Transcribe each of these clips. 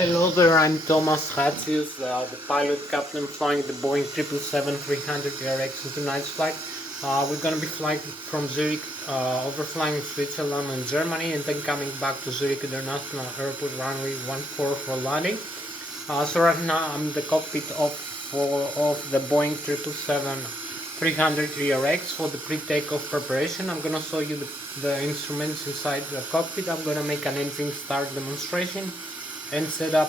Hello there, I'm Thomas Hatsios, the pilot captain flying the Boeing 777-300 ERX in tonight's flight. We're going to be flying from Zurich, overflying Switzerland and Germany, and then coming back to Zurich International Airport runway 14 for landing. So right now I'm in the cockpit of the Boeing 777-300 ERX for the pre-takeoff preparation. I'm going to show you the instruments inside the cockpit. I'm going to make an engine start demonstration and set up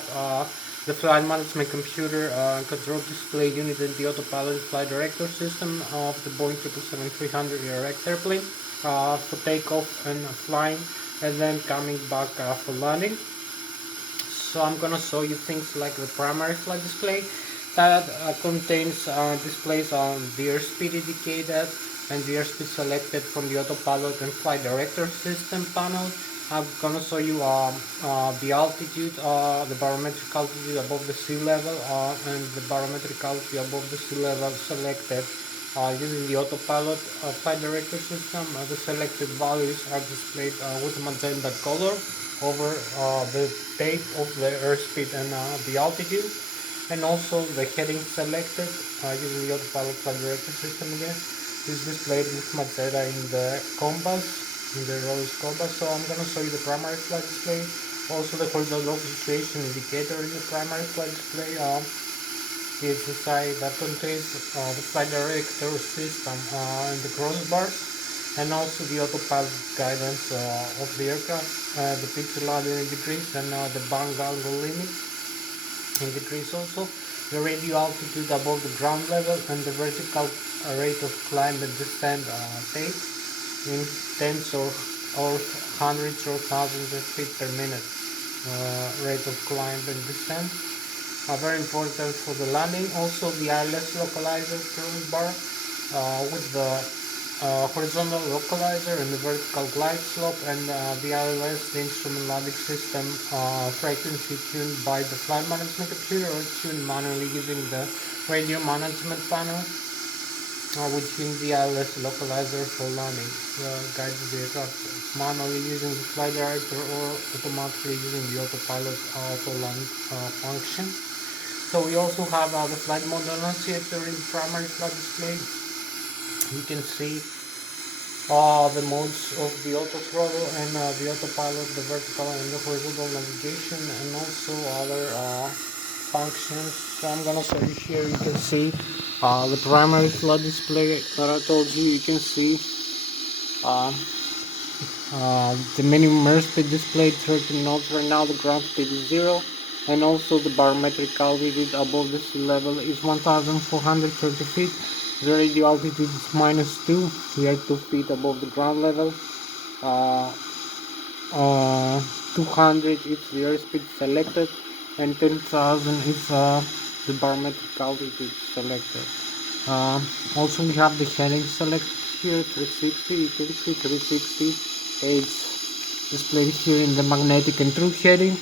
the flight management computer control display unit and the autopilot flight director system of the Boeing 777-300 ERX airplane for takeoff and flying, and then coming back for landing. So I'm gonna show you things like the primary flight display that contains displays on the airspeed indicated and the airspeed selected from the autopilot and flight director system panel. I'm gonna show you the altitude, the barometric altitude above the sea level, and the barometric altitude above the sea level selected using the autopilot flight director system. The selected values are displayed with magenta color over the tape of the airspeed and the altitude, and also the heading selected using the autopilot flight director system again is displayed with magenta in the compass, in the rose compass. So I'm going to show you the primary flight display. Also the horizontal situation indicator in the primary flight display is the side that contains the flight director system and the crossbars, and also the autopilot guidance of the aircraft, the pitch ladder in degrees, and the bank angle limit in degrees also, the radio altitude above the ground level, and the vertical rate of climb and descent tape in tens or hundreds or thousands of feet per minute rate of climb and descent. Very important for the landing. Also the Lszh localizer crossbar with the horizontal localizer and the vertical glide slope, and the Lszh, the instrument landing system frequency tuned by the flight management computer or tuned manually using the radio management panel. Within the Lszh localizer for landing, guides the aircraft manually using the flight director or automatically using the autopilot auto land function. So we also have the flight mode annunciator in the primary flight display. You can see the modes of the auto throttle and the autopilot, the vertical and the horizontal navigation, and also other functions. So I'm gonna show you here. You can see the primary flight display that I told you. You can see the minimum airspeed displayed 13 knots. Right now the ground speed is 0, and also the barometric altitude above the sea level is 1,430 feet. The radio altitude is -2. We are 2 feet above the ground level. 200 is the airspeed selected, and 10,000 is the barometric altitude selected. Also we have the heading selected here, 360. You can see 360 is displayed here in the magnetic and true heading,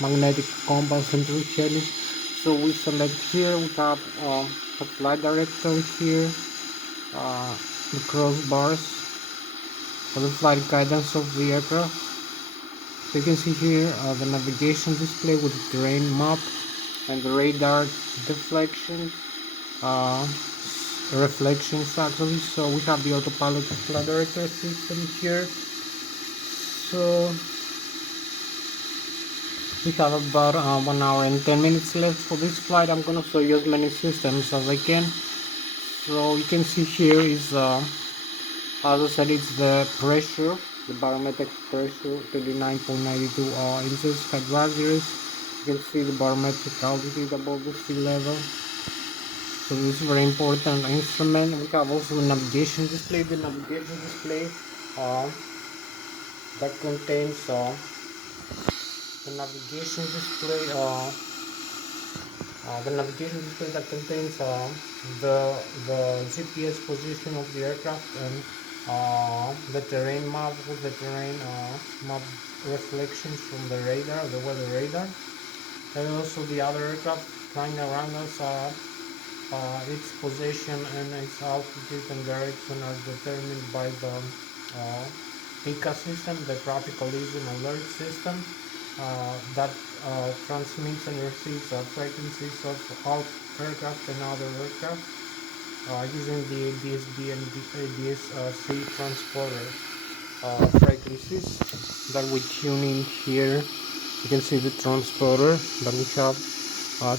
magnetic compass and true heading. So we select here, we have the flight director here, the crossbars for the flight guidance of the aircraft. So you can see here the navigation display with the terrain map and the radar deflections, reflections actually. So we have the autopilot flight director system here. So We have about 1 hour and 10 minutes left for this flight. I'm gonna show you as many systems as I can. So you can see here is, as I said, it's the pressure, the barometric pressure, 39.92 inches hydroxyris. You can see the barometric altitude above the sea level. So this is a very important instrument. We have also the navigation display. The navigation display that contains the navigation display. The navigation display that contains the GPS position of the aircraft and the terrain map with the terrain map reflections from the radar, the weather radar, and also the other aircraft flying around us. Its position and its altitude and direction are determined by the TICA system, the Traffic Collision Alert System, that transmits and receives frequencies of all aircraft and other aircraft using the DSB and ADS-C transporter frequencies that we tune in here. You can see the transporter that we have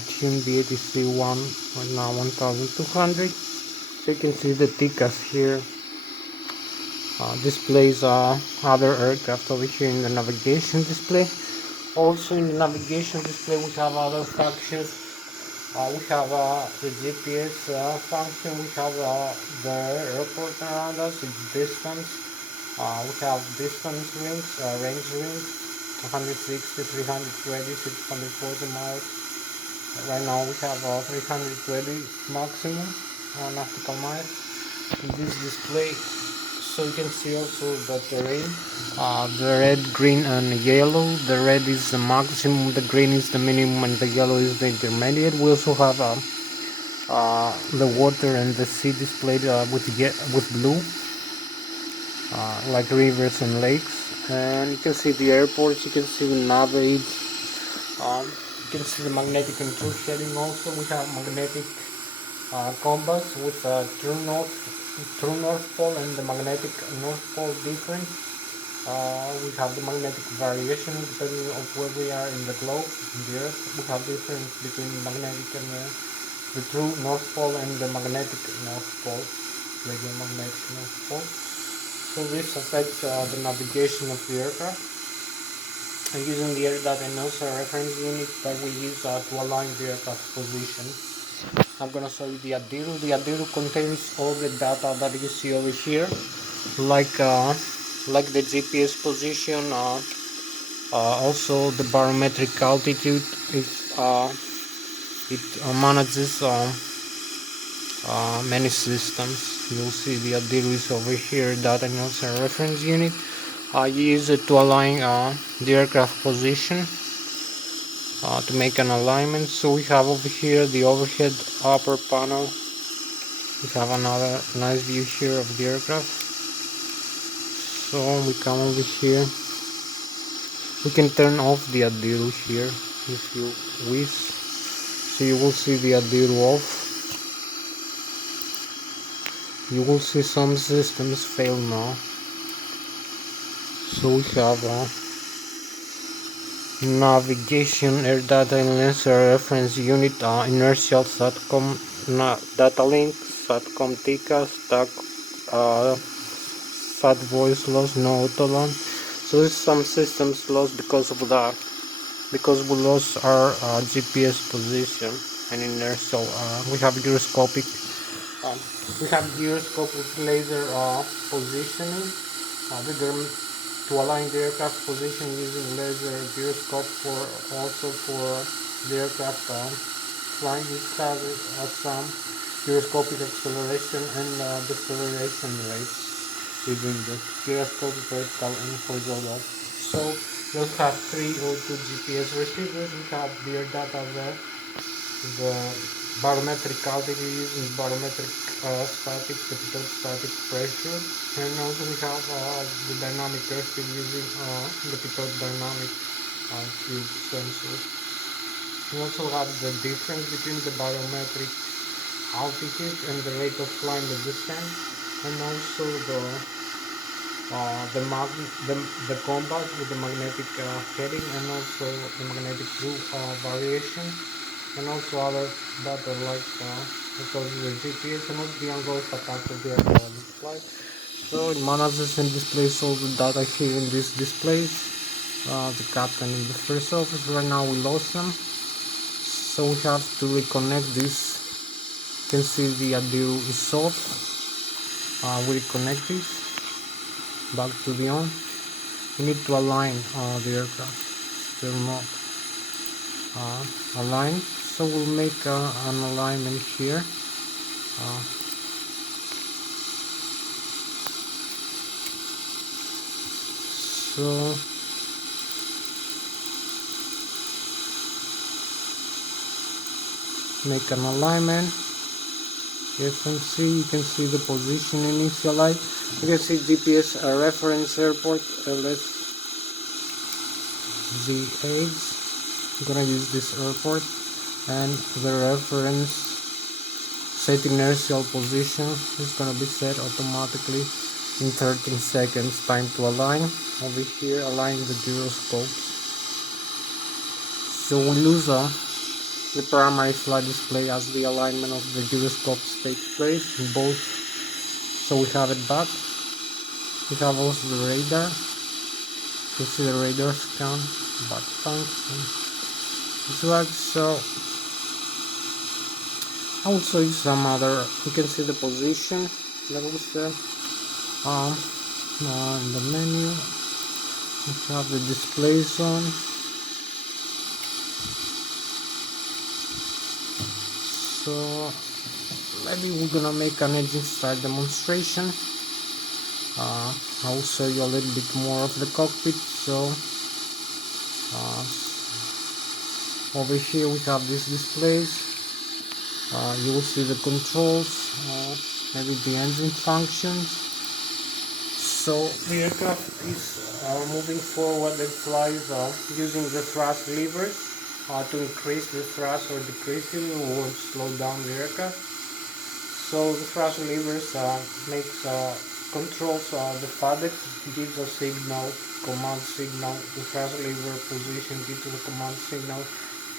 tuned the ATC1 right now 1200. So you can see the TICAs here. Displays other aircraft over here in the navigation display. Also in the navigation display we have other functions. We have the GPS function, we have the airport around us, its distance. We have distance rings, range rings, 160, 320, 640 miles. Right now we have 320 maximum nautical miles in this display. So you can see also the terrain, the red, green and yellow. The red is the maximum, the green is the minimum and the yellow is the intermediate. We also have the water and the sea displayed with blue, like rivers and lakes. And you can see the airports, you can see the navigate, you can see the magnetic control heading. Also we have magnetic compass with true north pole and the magnetic north pole difference. We have the magnetic variation depending on where we are in the globe, in the earth. We have difference between magnetic and the true north pole and the magnetic north pole, regular magnetic north pole. So this affects the navigation of the aircraft. And using the air data and also a reference unit that we use to align the aircraft position. I'm gonna show you the ADIRU. The ADIRU contains all the data that you see over here, like the GPS position, also the barometric altitude. It manages many systems. You'll see the ADIRU is over here, data and also a reference unit. I use it to align the aircraft position. To make an alignment. So we have over here the overhead upper panel. We have another nice view here of the aircraft. So we come over here. We can turn off the ADIRU here if you wish. So you will see the ADIRU off. You will see some systems fail now. So we have navigation, air data and Lszh reference unit, inertial SATCOM data link, SATCOM TICA, SAT voice loss, no auto land. So there's some systems lost because we lost our GPS position and inertial. We have gyroscopic laser positioning. To align the aircraft position using laser gyroscope for the aircraft flying. It has some gyroscopic acceleration and deceleration rates using the gyroscopic vertical and horizontal. So we have 3 O2 GPS receivers. We have the air data there, the barometric altitude using barometric static, the pitot static pressure, and also we have the dynamic airspeed using the pitot dynamic tube sensor. We also have the difference between the barometric altitude and the rate of climb, the descent, and also the the compass with the magnetic heading, and also the magnetic groove variation, and also other data like because the GPS and all the angles attached to the display. So it manages and displays all the data here in this display. The captain in the first office. Right now we lost them, so we have to reconnect this. You can see the audio is off. We reconnect this back to the on. We need to align the aircraft, still not aligned, so we'll make an alignment here. So make an alignment. FMC, you can see the position initialize. You can see GPS reference airport LSZ8. I'm gonna use this airport, and the reference set inertial position is gonna be set automatically in 13 seconds. Time to align. Over here, align the gyroscopes. So we lose the primary flight display as the alignment of the gyroscopes takes place in both. So we have it back. We have also the radar. You see the radar scan back function. It's like so. I will show you some other. You can see the position levels there. In the menu, we have the display zone. So maybe we're gonna make an engine start demonstration. I'll show you a little bit more of the cockpit. So over here we have these displays. You will see the controls, maybe the engine functions. So the aircraft is moving forward and flies using the thrust levers to increase the thrust or decrease it or slow down the aircraft. So the thrust levers controls the FADEC, gives a signal, command signal. The thrust lever position gives the command signal,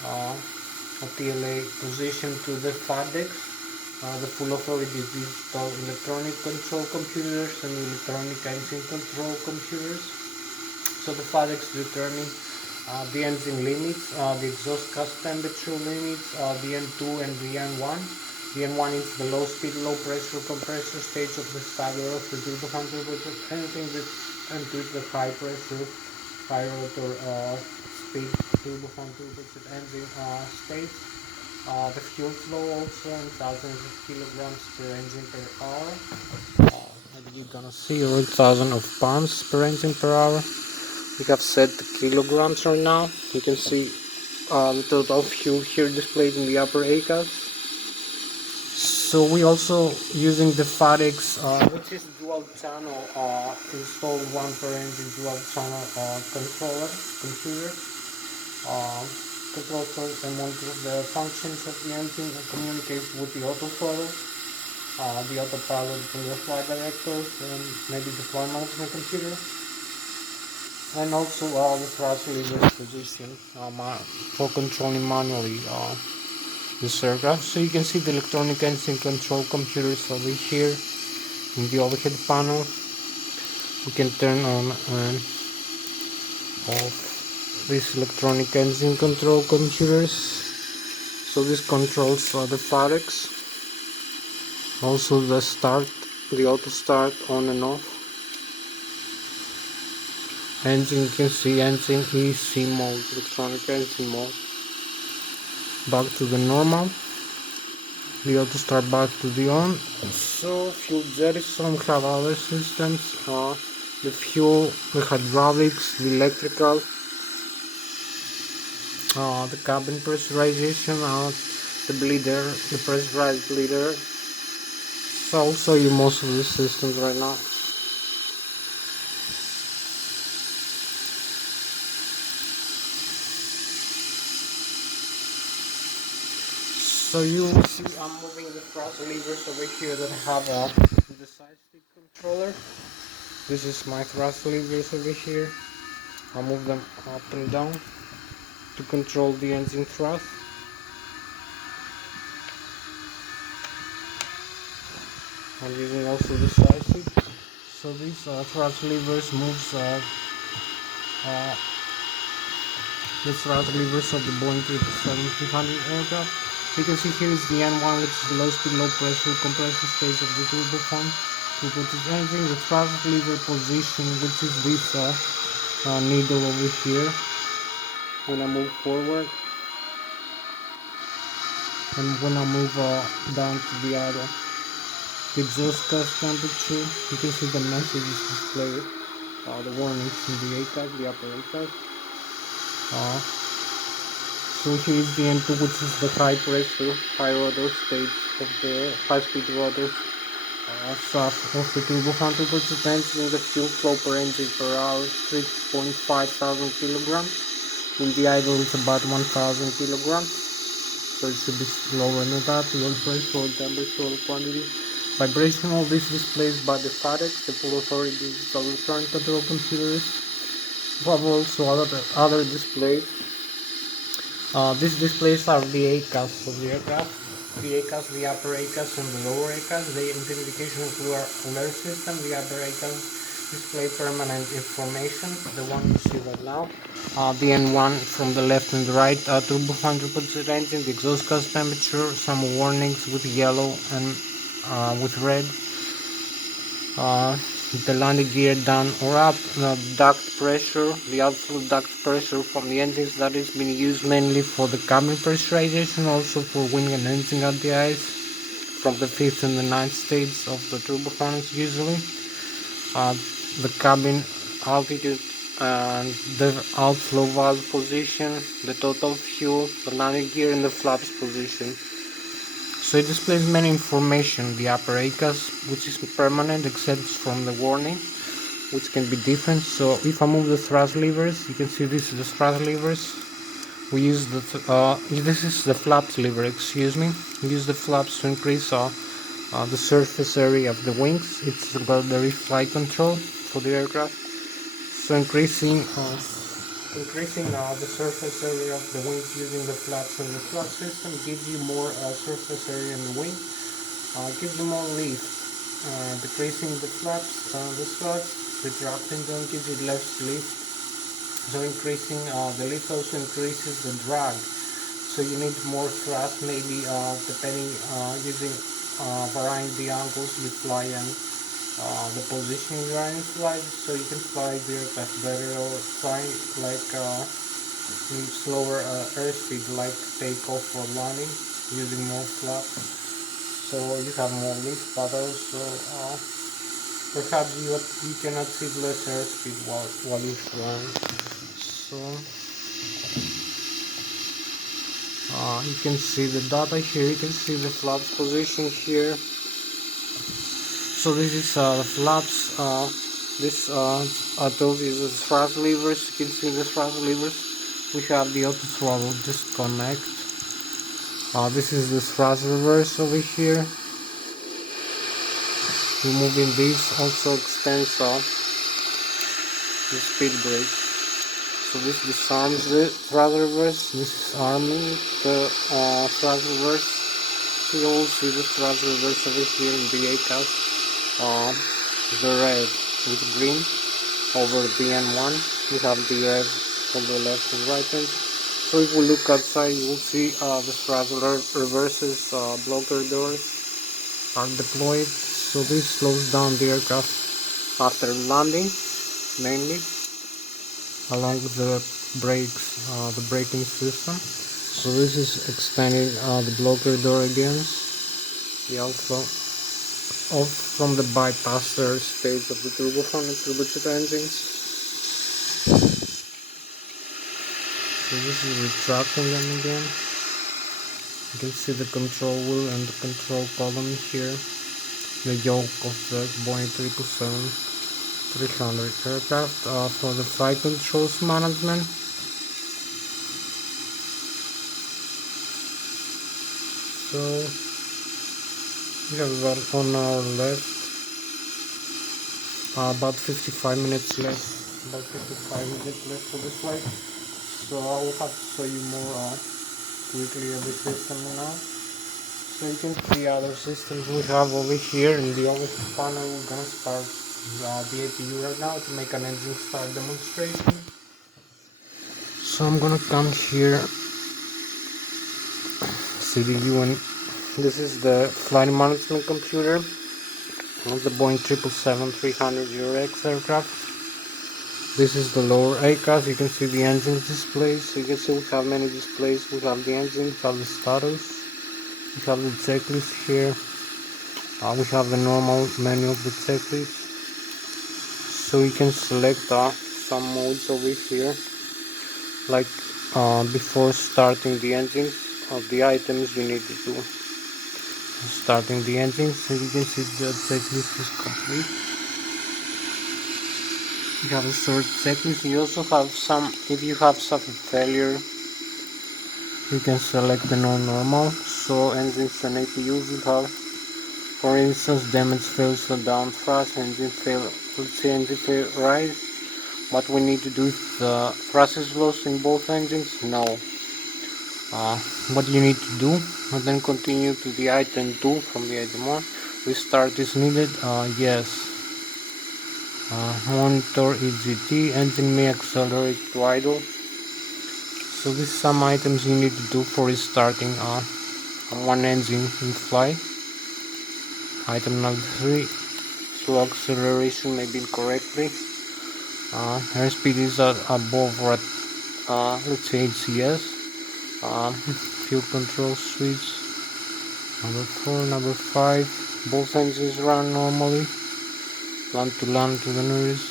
a TLA position to the FADEC. The full authority is digital electronic control computers and electronic engine control computers. So the FADEC determine the engine limits, the exhaust gas temperature limits, the N2 and the N1. The N1 is the low speed, low pressure compressor stage of the stagger of the turbofan turbocharged engine. The N2 is the high pressure, high rotor speed turbofan turbocharged engine stage. The fuel flow also in thousands of kilograms per engine per hour. Maybe you're gonna see 1,000 of pounds per engine per hour. We have set the kilograms right now. You can see the total fuel here displayed in the upper ACAS. So we also using the FADEC, which is dual channel, installed one per engine dual channel computer. Controls and monitors the functions of the engine and communicates with the autothrottle, the autopilot and the flight directors, and maybe the flight management computer. And also the thrust lever position for controlling manually this aircraft. So you can see the electronic engine control computers over here in the overhead panel. We can turn on and off these electronic engine control computers. So this controls the FADEC, also the start, the auto start on and off. Engine, you can see engine EC mode, electronic engine mode. Back to the normal. The auto start back to the on. So fuel jettison, we have other systems. The fuel, the hydraulics, the electrical, the cabin pressurization, the bleeder, the pressurized bleeder. So I'll show you most of these systems right now. So you will see I'm moving the thrust levers over here that have the side stick controller. This is my thrust levers over here. I'll move them up and down to control the engine thrust. I'm using also the side seat. So these thrust levers moves the thrust levers of the Boeing 777-300 aircraft. You can see here is the N1, which is the low speed, low pressure compression stage of the turbofan. To put it engine, the thrust lever position, which is this needle over here. When I move forward, and when I move down to the other, the exhaust gas temperature, you can see the message is displayed, the warnings in the ACAS, the upper ACAS. So here is the N2, which is the high pressure, high rotor stage of the high speed rotors shaft of the turbofan. To put it engine, the fuel flow per engine per hour is 3.5 thousand kilograms. In the idle it's about 1000 kilograms. So it should be lower than that. The oil pressure, oil temperature, oil quantity. Vibration, all this displays by the FADEX, the full authority digital electronic control computers. We have also other displays. These displays are the ACAS of the aircraft. The ACAS, the upper ACAS and the lower ACAS. The identification of your alert system. The upper ACAS display permanent information, the one you see right now. The N1 from the left and the right, turbofan reported engine, the exhaust gas temperature, some warnings with yellow and with red. The landing gear down or up, the duct pressure, the outflow duct pressure from the engines that is being used mainly for the cabin pressurization, also for wing and engine at the eyes from the 5th and the 9th stage of the turbofans usually. The cabin altitude and the outflow valve position, the total fuel, the landing gear and the flaps position. So it displays many information, the upper ACAS, which is permanent except from the warning, which can be different. So if I move the thrust levers, you can see this is the thrust levers. We use the this is the flaps lever, excuse me. We use the flaps to increase the surface area of the wings. It's about the flight control for the aircraft. So increasing the surface area of the wings using the flaps and the flap system gives you more surface area in the wing, gives you more lift. Decreasing the flaps, the slots, the drop pendulum gives you less lift. So increasing the lift also increases the drag. So you need more thrust, maybe depending using varying the angles you fly and the position you are in flight, so you can fly the aircraft better or fly like slower airspeed like takeoff or landing using more flap, so you have more lift, but also perhaps you can achieve less airspeed while you're flying. So you can see the data here, you can see the flaps position here. So this is the flaps, this I told you the thrust levers, you can see the thrust levers. We have the auto throttle disconnect. This is the thrust reverse over here. Removing this also extends the speed brake. So this disarms the thrust reverse, this is arming the thrust reverse. You will see the thrust reverse over here in the ACAS. The red with green over the N1. We have the red on the left and right end. So if we look outside, you will see the thrust reverses blocker doors are deployed. So this slows down the aircraft after landing, mainly along with the brakes, the braking system. So this is extending the blocker door again, the outflow off from the bypasser stage of the turbofan and turbojet engines. So this is retracting them again. You can see the control wheel and the control column here, the yoke of the Boeing 777-300 aircraft for the flight controls management. So we have about 1 hour left. about 55 minutes left. About 55 minutes left for this flight. So I will have to show you more quickly of the system now. So you can see other systems we have over here in the overhead panel. We're gonna start the APU right now to make an engine start demonstration. So I'm gonna come here, CDU, and this is the flight management computer of the Boeing 777-300ERX aircraft. This is the lower ACAS. You can see the engines displays. So you can see we have many displays. We have the engine, we have the status, we have the checklist here. We have the normal menu of the checklist. So you can select some modes over here, like before starting the engines, of the items you need to do starting the engine. So you can see the checklist is complete. You have a short checklist. You also have some, if you have some failure, you can select the non-normal. So engines and APUs will have, for instance, damage fail, slow down thrust, engine fail, let's say engine fail rise. What we need to do if the thrust is lost in both engines? No. What you need to do, and then continue to the item 2 from the item 1. Restart is needed. Yes. Monitor EGT, engine may accelerate to idle. So these are some items you need to do for restarting one engine in flight. Item number 3, slow acceleration may be incorrectly. Airspeed is above what, let's say HCS. Fuel control switch. Number 4, number 5, both engines run normally. Land to the nearest.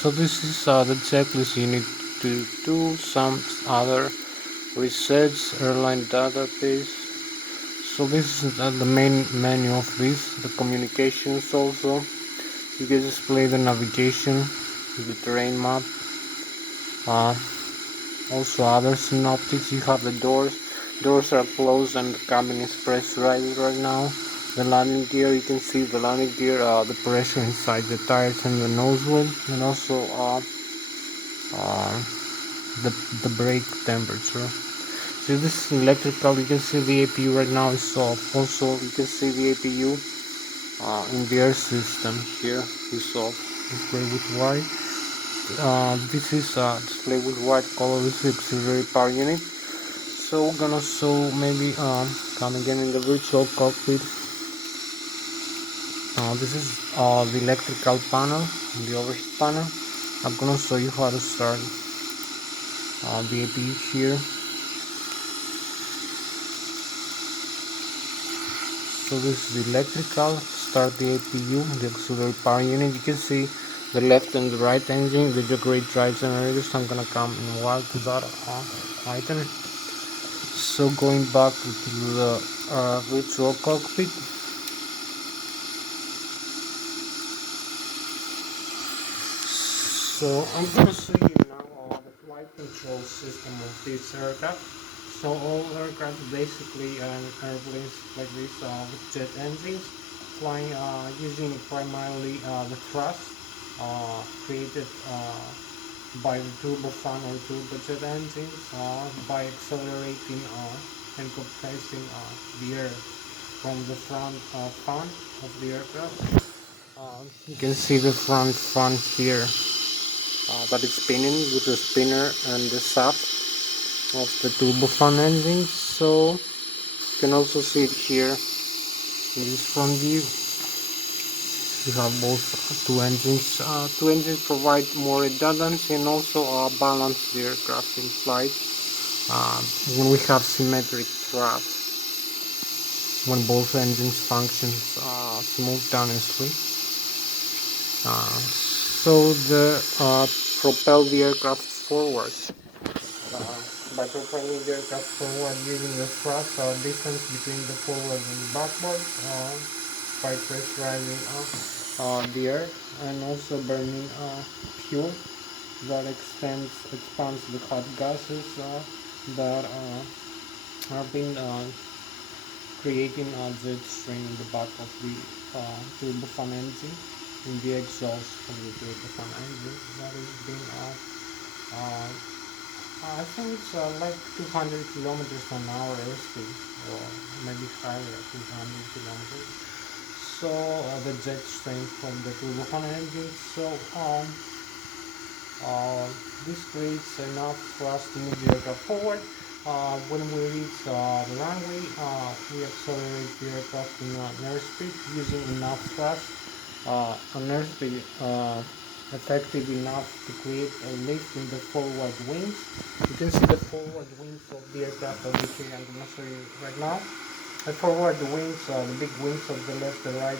So this is the checklist you need to do. Some other resets, airline database. So this is the main menu of this. The communications also. You can display the navigation, the terrain map. Also other synoptics. You have the doors. Doors are closed and the cabin is pressurized right now. The landing gear, you can see the landing gear, the pressure inside the tires and the nose wheel, and also the brake temperature. So this is electrical. You can see the APU right now is off. Also you can see the APU in the air system here is off. Display with white. This is display with white color. This is auxiliary power unit. So we're gonna show maybe come again in the virtual cockpit. This is the electrical panel, the overhead panel. I'm gonna show you how to start the APU here. So this is the electrical. Start the APU, the auxiliary power unit. You can see the left and the right engine, the great drive generators. I'm gonna come in a while to that item. So going back to the virtual cockpit. So I'm gonna show you now the flight control system of this aircraft. So all aircraft basically airplanes like this with jet engines flying using primarily the thrust created by the turbofan or turbojet engines by accelerating and compressing the air from the front fan of the aircraft. You can see the front fan here that is spinning with the spinner and the shaft of the turbofan engine. So you can also see it here in this front view. You have both two engines. Two engines provide more redundancy and also balance the aircraft in flight when we have symmetric thrust, when both engines function simultaneously. So the propel the aircraft forward. By propelling the aircraft forward using the thrust distance between the forward and the backward by pressurizing the air and also burning fuel that expands the hot gases that have been creating a jet stream in the back of the turbofan engine. in the exhaust from the turbofan engine that is being I think it's like 200 kilometers an hour airspeed, or maybe higher, 200 kilometers. So the jet stream from the turbofan engine. So this creates enough thrust to move the aircraft forward. When we reach the runway, we accelerate the aircraft in an airspeed using enough thrust, an airspeed effective enough to create a lift in the forward wings. You can see the forward wings of the aircraft over here. I'm going to show you right now. The forward wings, the big wings of the left and right,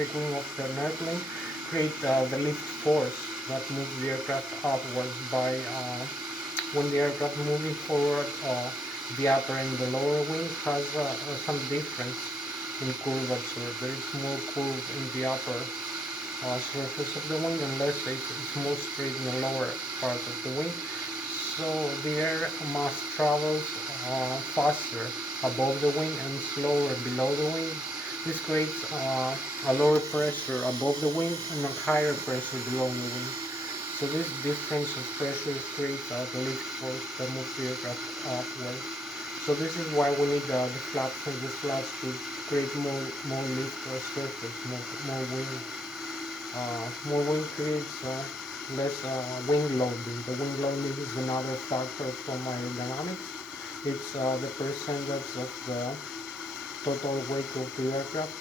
big wing of the airplane create the lift force that moves the aircraft upwards by when the aircraft moving forward, the upper and the lower wing has some difference in curvature. There is more curve in the upper surface of the wing, and less it's more straight in the lower part of the wing. So the air mass travels faster above the wing and slower below the wing. This creates a lower pressure above the wing and a higher pressure below the wing. So this difference of pressure creates the lift force that moves the aircraft upward. So this is why we need the flaps and the slats to create more lift surface, more wing. More wing creates less wing loading. The wing loading is another factor from aerodynamics. It's the percentage of the total weight of the aircraft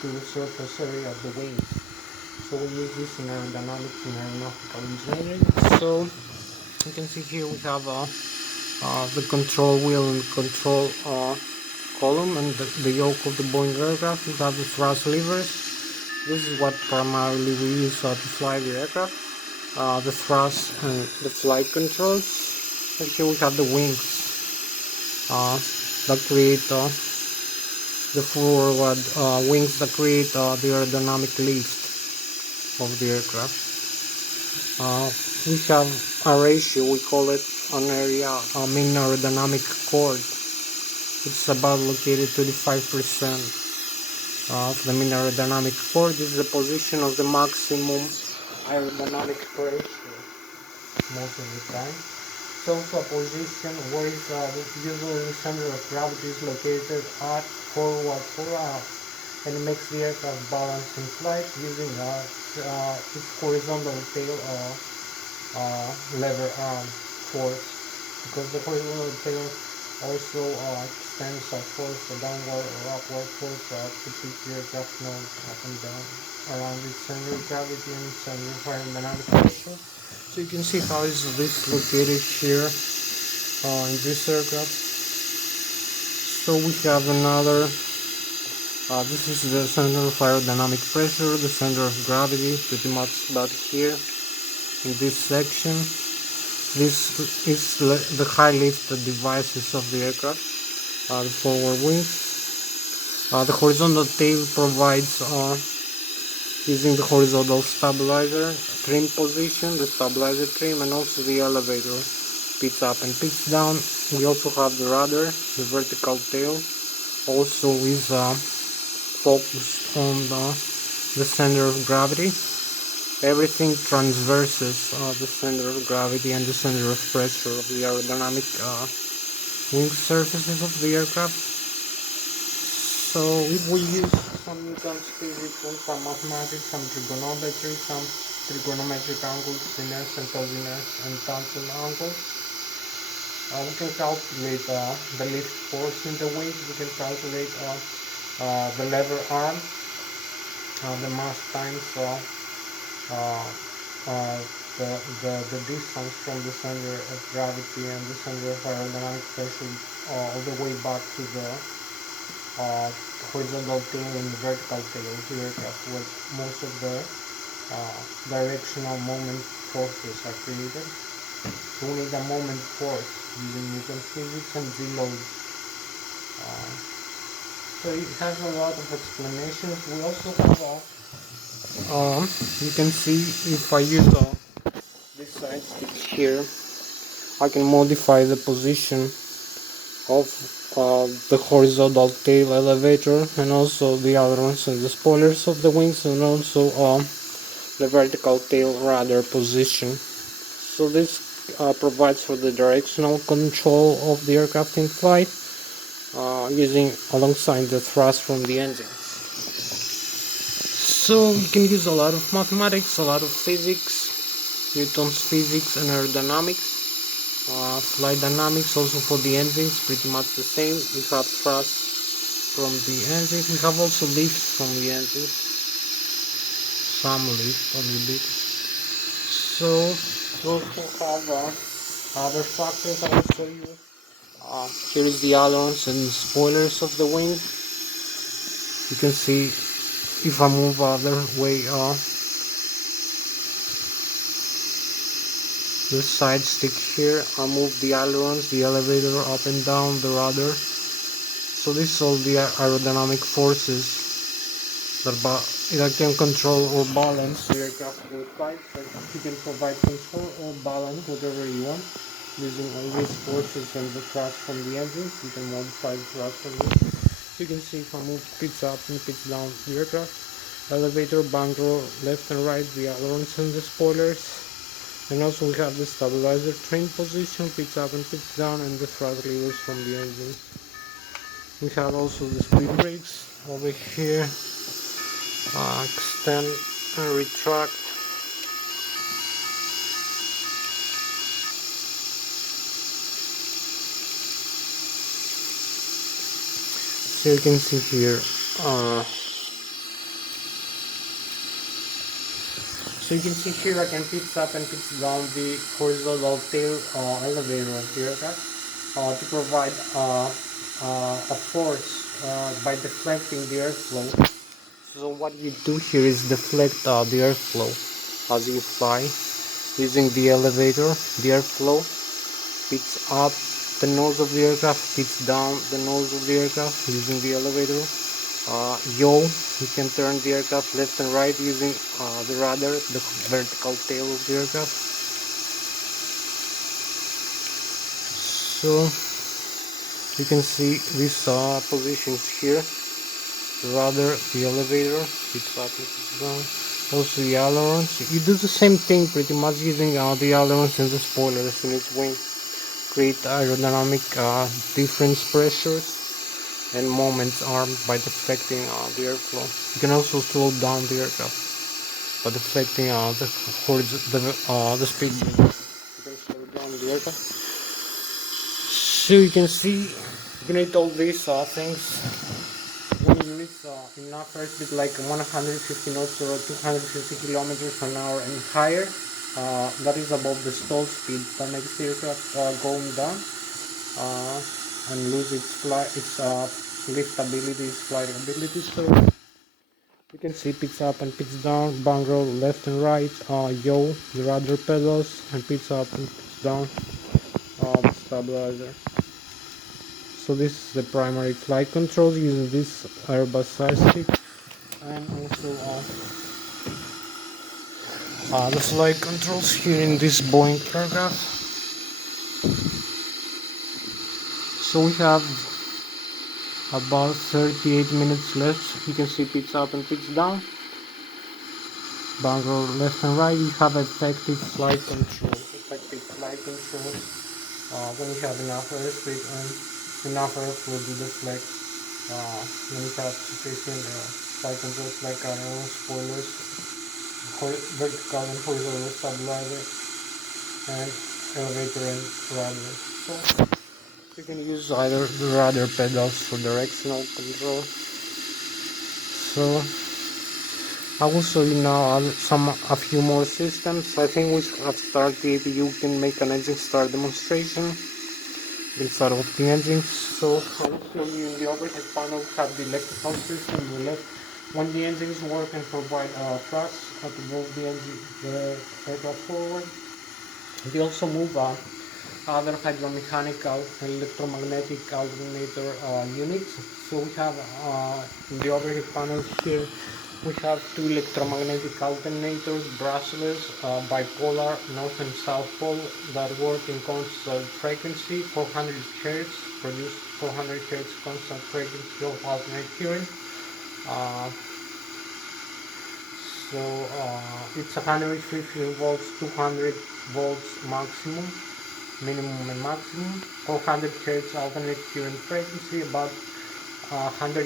to the surface area of the wings. So we use this in aerodynamics and aeronautical engineering. So you can see here we have the control wheel and control column and the yoke of the Boeing aircraft. We have the thrust levers. This is what primarily we use to fly the aircraft. The thrust and the flight controls. And here we have the wings that create the forward wings that create the aerodynamic lift of the aircraft. We have a ratio, we call it an area mean aerodynamic chord. It's about located 35% of the mean aerodynamic chord. This is the position of the maximum aerodynamic pressure most of the time. So a position where usually the center of gravity is located at forward and it makes the aircraft balance in flight using its horizontal tail lever arm force, because the horizontal tail also extends a force, a downward or upward force to keep the aircraft nose up and down around its center of gravity and its center of aerodynamic pressure. So you can see how is this located here in this aircraft. So we have another, this is the center of aerodynamic pressure, the center of gravity, pretty much about here in this section. This is the high lift devices of the aircraft, the forward wings. The horizontal tail provides using the horizontal stabilizer trim position, the stabilizer trim, and also the elevator pitch up and pitch down. We also have the rudder, the vertical tail, also is focused on the center of gravity. Everything transverses the center of gravity and the center of pressure of the aerodynamic wing surfaces of the aircraft. So if we use some Newton's physics, some mathematics, some trigonometry, some trigonometric angles, sinus and cosinus and tangent angles, we can calculate the lift force in the wings. We can calculate the lever arm, the mass times the distance from the center of gravity and the center of aerodynamic pressure all the way back to the horizontal tail and the vertical tail of the aircraft, where most of the directional moment forces are created. So we need a moment force using Newton's physics and Z loads. So it has a lot of explanations. We also have you can see if I use this side stick here, I can modify the position of the horizontal tail elevator and also the other ones and the spoilers of the wings, and also the vertical tail rudder position. So this provides for the directional control of the aircraft in flight using alongside the thrust from the engine. So you can use a lot of mathematics, a lot of physics, Newton's physics and aerodynamics, flight dynamics also for the engines, pretty much the same. We have thrust from the engines, we have also lift from the engines, some lift a little bit. So we also have other factors I will show you. Here is the ailerons and spoilers of the wing. You can see if I move other way the side stick here, I move the ailerons, the elevator up and down, the rudder. So this is all the aerodynamic forces that can control or balance the aircraft in flight. So you can provide control or balance whatever you want using all these forces and the thrust from the engines. You can modify the thrust from this. You can see if I move pitch up and pitch down the aircraft, elevator, bank roll, left and right, the ailerons and the spoilers. And also we have the stabilizer trim position, pitch up and pitch down, and the thrust levers from the engine. We have also the speed brakes over here, extend and retract. So you can see here, I can pitch up and pitch down the horizontal tail elevator of the aircraft to provide a force by deflecting the airflow. So what you do here is deflect the airflow as you fly using the elevator. The airflow pitch up the nose of the aircraft, pitch down the nose of the aircraft using the elevator. Yaw, you can turn the aircraft left and right using the rudder, the vertical tail of the aircraft. So you can see these positions here: the rudder, the elevator, pitch up, pitch down. Also the ailerons. You do the same thing pretty much using the ailerons and the spoilers in its wing. Create aerodynamic difference pressures and moments armed by deflecting the airflow. You can also slow down the aircraft by deflecting the speed. You can slow down the aircraft. So you can see, you need all these things when you reach enough airspeed like 150 knots or 250 kilometers an hour and higher. That is above the stall speed that makes the aircraft going down and lose its liftability, its flight ability. So you can see pitch up and pitch down, bank roll left and right, yaw, the rudder pedals, and pitch up and pitch down, the stabilizer. So this is the primary flight controls using this Airbus side stick, and also the flight controls here in this Boeing aircraft. So we have about 38 minutes left. You can see pitch up and pitch down, bank roll left and right. You have effective flight control. When you have enough airspeed and enough airflow to deflect. When you have sufficient flight controls like spoilers, vertical and horizontal stabilizer, and elevator and rudder. So you can use either the rudder pedals for directional control. So I will show you now a few more systems. I think we have started the APU. Can make an engine start demonstration. We can start off the engines. So I will show you in the overhead panel. We have the electrical system on the left. When the engines work and provide thrust to move the aircraft forward. They also move other hydromechanical and electromagnetic alternator units. So we have in the overhead panel here, we have two electromagnetic alternators, brushless, bipolar, north and south pole, that work in constant frequency, 400 Hz, produce 400 Hz constant frequency of alternate current. So it's 150 volts, 200 volts maximum, minimum and maximum, 400 hertz alternate current frequency, about 120,000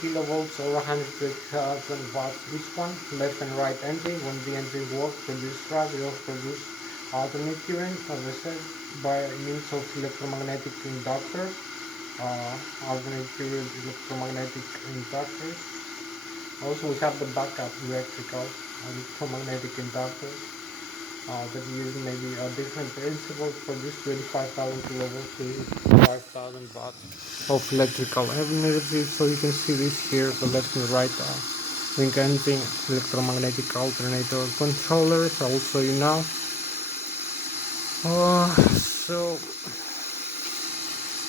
kilovolts or 120,000 watts each one. Left and right engine. When the engine works, produce thrust, it also produce alternate current, as I said, by means of electromagnetic inductors. Alternate current electromagnetic inductors. Also, we have the backup electrical electromagnetic inductors that use maybe a different principle to produce 25,000 kilovolts to 5,000 watts of electrical energy. So you can see this here, the left and right wing engine electromagnetic alternator controllers. I will show you now. So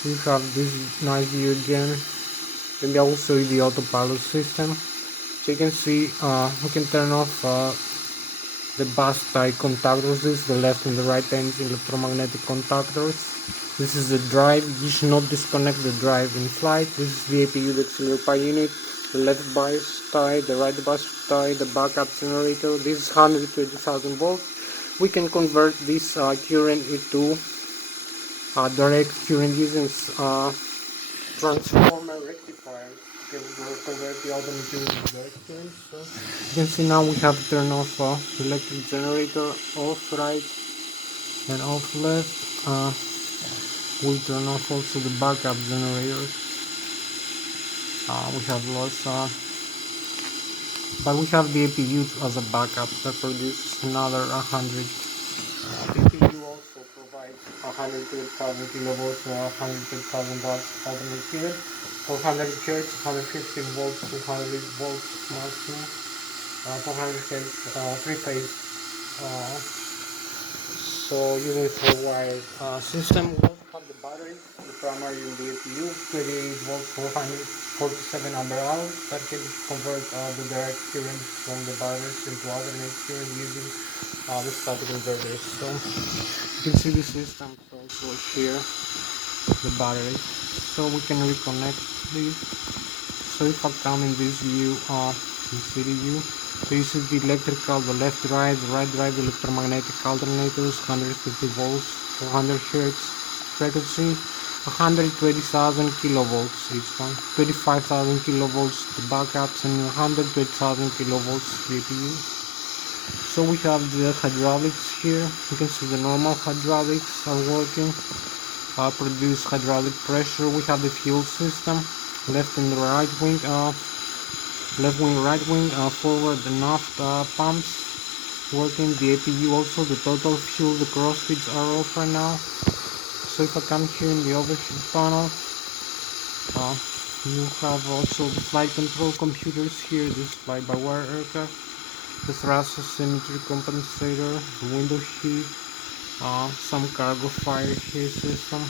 we have this nice view again. Then I will show you the autopilot system. So you can see we can turn off the bus tie contactors. This is the left and the right engine electromagnetic contactors. This is the drive. You should not disconnect the drive in flight. This is the APU, the auxiliary power unit, the left bus tie, the right bus tie, the backup generator. This is 120,000 volts. We can convert this current into direct current using transformer rectifier. Okay, we will convert the alternate current to direct current. So you can see now we have turned off electric generator, off right and off left. We'll turn off also the backup generators. We have lost, but we have the APU as a backup that produces another 100. The APU also provides 100,000 kilovolts or 100,000 watts alternate current, 400 hertz, 150 volts, 200 volts maximum, 400 hertz, three-phase. So using a four-wire system, we also have the battery, the primary in the APU, 28 volts, 447 ampere hours. That can convert the direct current from the batteries into alternate current using the static inverters. So you can see the system also here, the battery. So we can reconnect these. So if I come in this view, the city view, so you see the electrical, the left drive, the right drive, electromagnetic alternators, 150 volts, 400 hertz frequency, 120,000 kilovolts each one, 25,000 kilovolts the backups, and 120,000 kilovolts APU. So we have the hydraulics here. You can see the normal hydraulics are working, produce hydraulic pressure. We have the fuel system, left and right wing, left wing, right wing, forward and aft pumps working. The APU also, the total fuel, the cross feeds are off right now. So if I come here in the overhead panel, you have also the flight control computers here. This fly-by-wire aircraft, the thrust asymmetry compensator, the window sheet, some cargo fire here system.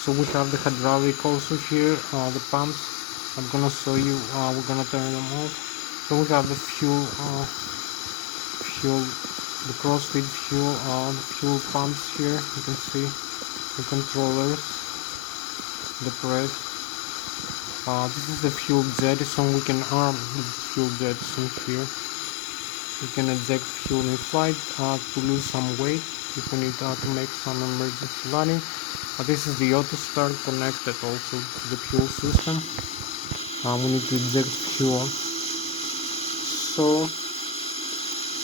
So we have the hydraulic also here, the pumps. I'm gonna show you, we're gonna turn them off. So we have the fuel, the crossfeed fuel, the fuel pumps here. You can see the controllers, the press. This is the fuel jettison. We can arm the fuel jettison here. We can eject fuel in flight to lose some weight if we need to make some emergency landing. This is the auto start connected also to the fuel system. We need to eject fuel. So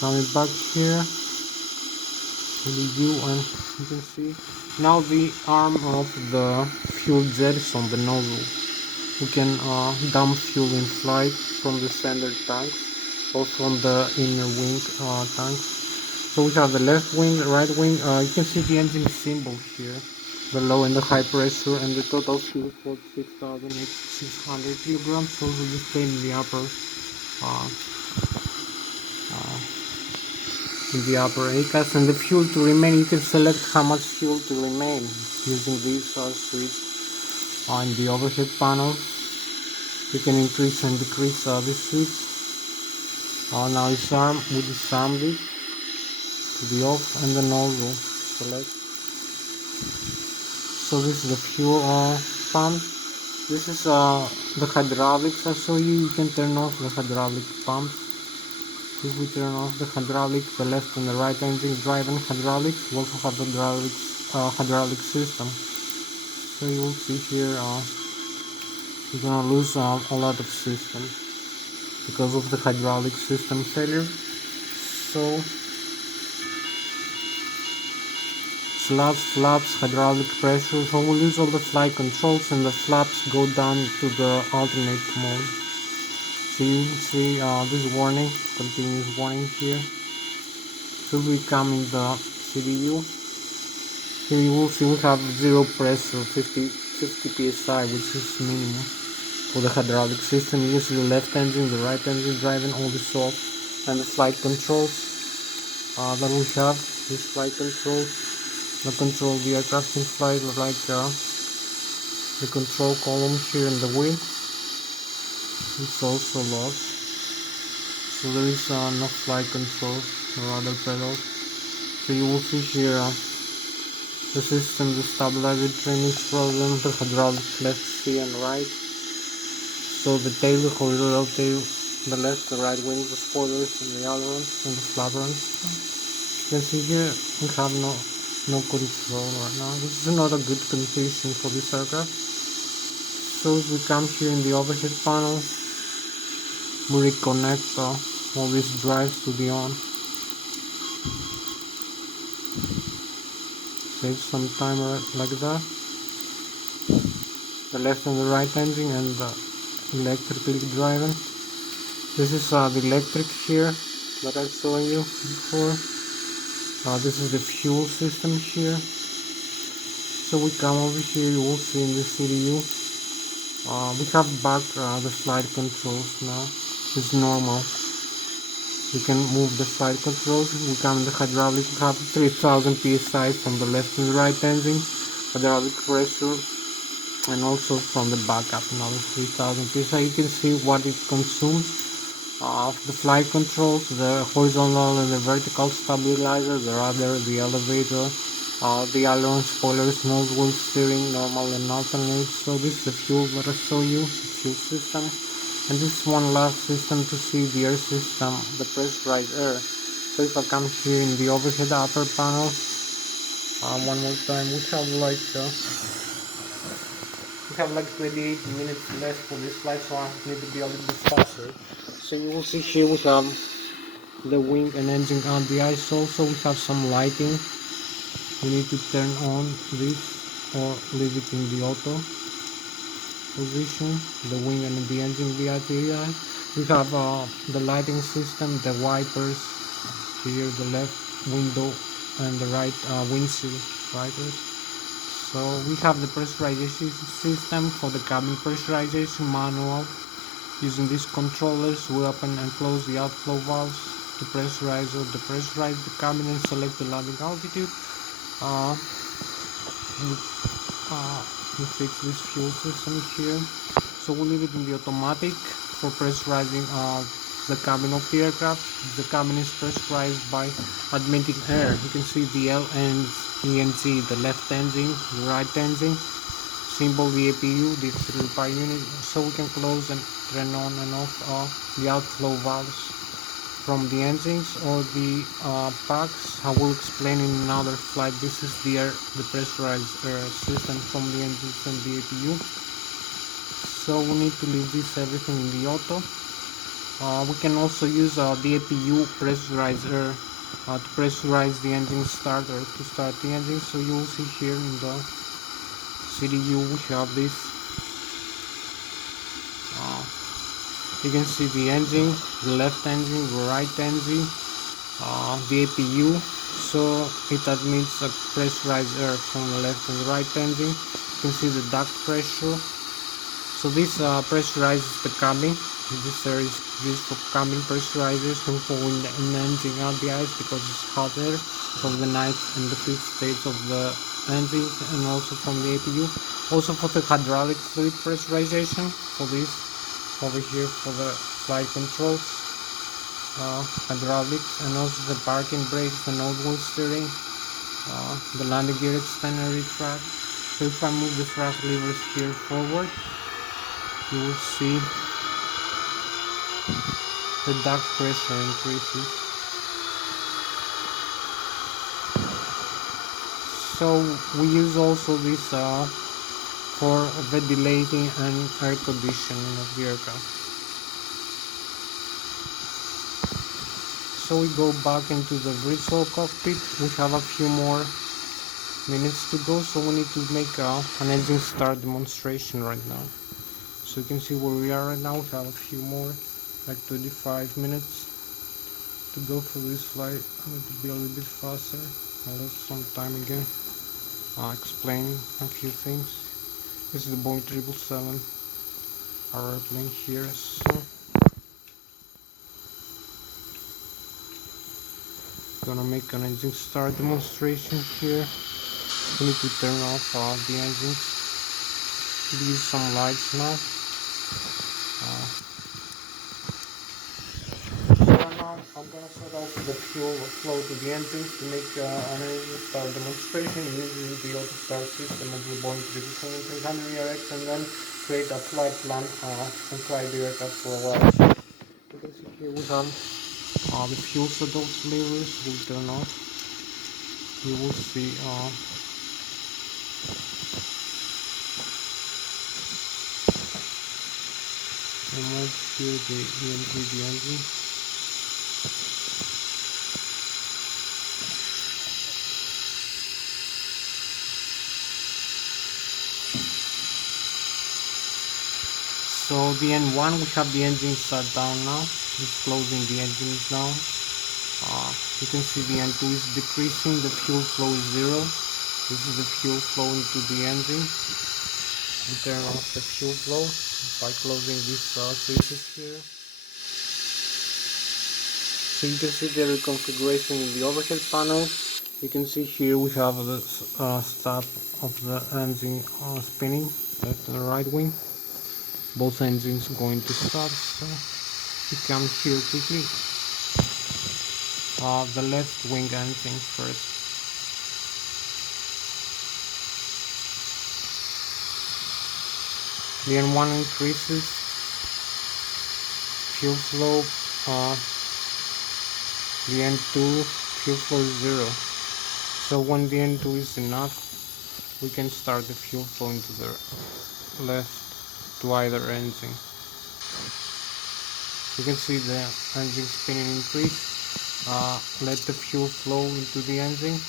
coming back here to the view, and you can see now the arm of the fuel jettison, the nozzle. We can dump fuel in flight from the center tanks or from the inner wing tanks. So we have the left wing, the right wing. You can see the engine symbol here, the low and the high pressure, and the total fuel for 6,600 kilograms. So we display in the upper ACAS, and the fuel to remain. You can select how much fuel to remain using this switch on the overhead panel. You can increase and decrease the switch. Now it's armed. We disarmed it to the off, and the nozzle select. So this is the fuel pump. This is the hydraulics. I show you. You can turn off the hydraulic pumps. If we turn off the hydraulic, the left and the right engine driving hydraulics, we also have the hydraulic system. So you will see here we're gonna lose a lot of system because of the hydraulic system failure. So flaps, hydraulic pressure, so we'll lose all the flight controls and the flaps go down to the alternate mode. So you can see this warning, continuous warning here. So we come in the CDU. Here you will see we have zero pressure, 50 psi, which is minimum for the hydraulic system. You can see the left engine, the right engine driving, all this off, and the flight controls that we have. This flight controls that control the aircraft in flight, like the control column here in the wing. It's also lost. So there is no flight controls or other pedals. So you will see here the system, the stabilizer trim is frozen, the hydraulic left C and right. So the tail, the horizontal tail, the left, the right wing, the spoilers and the ailerons and the flaperons. You can see here we have no control right now. This is not a good condition for this aircraft. So if we come here in the overhead panel, we reconnect all these drives to the on. Save some time like that. The left and the right engine and the electrically driven. This is the electric here that I showed you before. This is the fuel system here. So we come over here, you will see in the CDU. We have back the flight controls now. It's normal. We can move the flight controls. We come in the hydraulic. We have 3000 psi from the left and the right engine, hydraulic pressure, and also from the backup another 3000 psi. You can see what it consumes. The flight controls, the horizontal and the vertical stabilizer, the rudder, the elevator, the aileron, spoilers, nose wheel steering, normal and alternate. So this is the fuel that I show you, the fuel system. And this is one last system to see the air system, the pressurized air. So if I come here in the overhead upper panel, one more time, we have like 28 minutes left for this flight, so I need to be a little bit faster. So you will see here we have the wing and engine on the ISO, so we have some lighting. We need to turn on this or leave it in the auto position, the wing and the engine VITI. We have the lighting system, the wipers here, the left window and the right windshield wipers. So we have the pressurization system for the cabin pressurization manual. Using these controllers, we open and close the outflow valves to pressurize or depressurize the cabin and select the landing altitude. We fix this fuel system here. So we leave it in the automatic for pressurizing the cabin of the aircraft. The cabin is pressurized by admitting air. You can see the L and ENG, the left engine, the right engine, symbol the APU, the auxiliary power unit. So we can close and turn on and off the outflow valves from the engines or the packs. I will explain in another flight. This is the pressurized air system from the engines and the APU. So we need to leave this everything in the auto. We can also use the APU pressurized air to pressurize the engine starter to start the engine. So you will see here in the CDU we have this. You can see the engine, the left engine, the right engine, the APU. So it admits a pressurized air from the left and the right engine. You can see the duct pressure. So this pressurizes the cabin. This air is used for cabin pressurization for an engine out the ice because it's hot air from the ninth and the fifth stage of the engine, and also from the APU. Also for the hydraulic fluid pressurization for this. Over here for the flight controls, hydraulics, and also the parking brakes, the nose wheel steering, the landing gear extender retract. So if I move the thrust levers here forward, you will see the duct pressure increases. So we use also this for ventilating and air conditioning of the aircraft. So we go back into the virtual cockpit. We have a few more minutes to go, so we need to make an engine start demonstration right now. So you can see where we are right now. We have a few more, like 25 minutes to go for this flight. I need to be a little bit faster. I lost some time again. Explain a few things. This is the Boeing 777, our airplane here. So gonna make an engine start demonstration here. We need to turn off the engines. Use some lights now. So now I'm gonna set off the fuel flow to the engines to make an engine start demonstration using the auto start system of the Boeing 777-300 ERX, and then create a flight plan and fly the aircraft for a while. So you can see here we have the fuel settles levers will turn off. You will see remote here the EMP the engine. So the N1, we have the engine shut down now. It's closing the engines down. You can see the N2 is decreasing. The fuel flow is 0. This is the fuel flow into the engine. We turn off the fuel flow by closing these switches here. So you can see the reconfiguration in the overhead panel. You can see here we have the stop of the engine spinning, left and right wing. Both engines going to stop, so you come here quickly. The left wing engine first. The N1 increases, fuel flow, the N2 fuel flow is 0. So when the N2 is enough, we can start the fuel flow into the left to either engine. You can see the engine spinning increase. Let the fuel flow into the engine.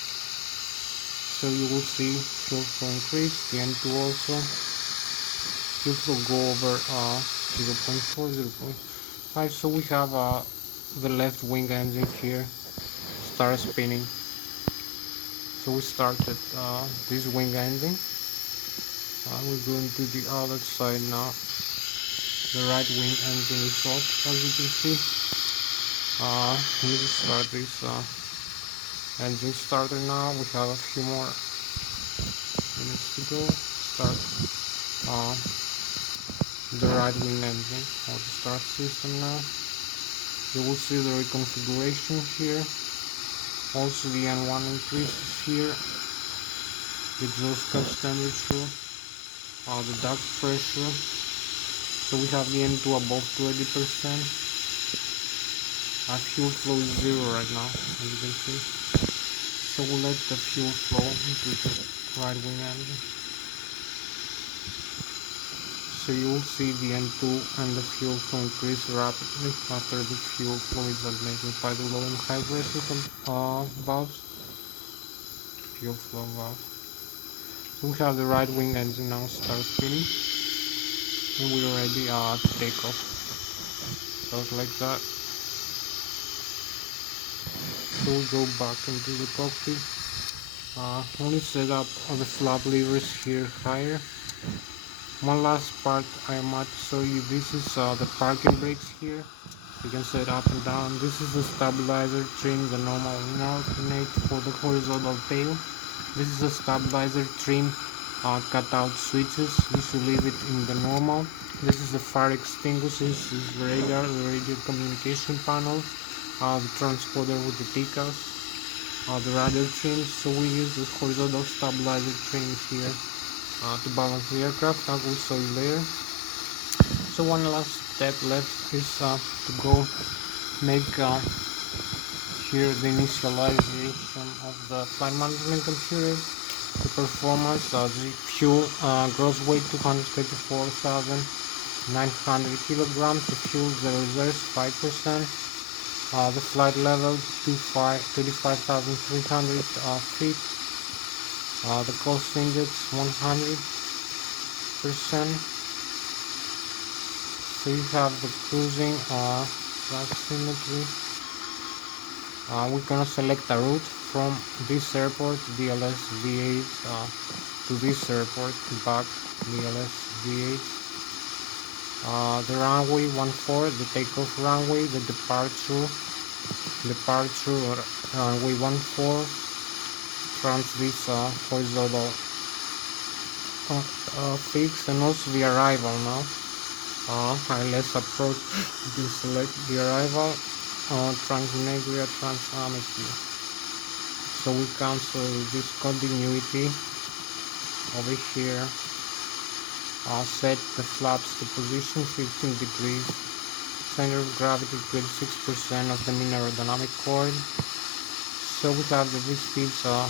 So you will see fuel flow increase, the N2 also. Fuel flow go over 0.4, 0.5. So we have the left wing engine here start spinning. So we started this wing engine. We're going to the other side now. The right wing engine is off, as you can see. We need to start this engine starter now. We have a few more minutes to go. Start the right wing engine or the start system now. You will see the reconfiguration here. Also the N1 increases here. The exhaust gas temperature. The duct pressure. So we have the N2 above 20%. Our fuel flow is 0 right now, as you can see. So we'll let the fuel flow into the right wing engine. So you will see the N2 and the fuel flow increase rapidly after the fuel flow is admitted by the low and high pressure valves. Fuel flow valve. So we have the right wing engine now start spinning, and we're ready to take off. Just like that. So we go back into the cockpit. Only set up the flap levers here higher. One last part I might show you. This is the parking brakes here. You can set up and down. This is the stabilizer trim, the normal and alternate for the horizontal tail. This is a stabilizer trim cutout switches. You should leave it in the normal. This is the fire extinguisher. This is the radar, the radio communication panel, the transponder with the TCAS, the radar trims. So we use this horizontal stabilizer trims here to balance the aircraft. I will show you later. So one last step left is to go make here the initialization of the flight management computer. The performance, the fuel gross weight 234,900 kilograms. The fuel, the reserves 5%. The flight level 35,300 feet. The cost index 100%. So you have the cruising proximity. We're gonna select a route from this airport, DLS V8, to this airport, back DLS V8. The runway 14, the takeoff runway, the departure runway 14, trans this horizontal fix, and also the arrival now. Let's approach, you can select the arrival, Transnegria, Transamity. So we cancel this continuity over here. Set the flaps to position 15 degrees, center of gravity 26% of the mean aerodynamic chord. So we have the V-speeds on,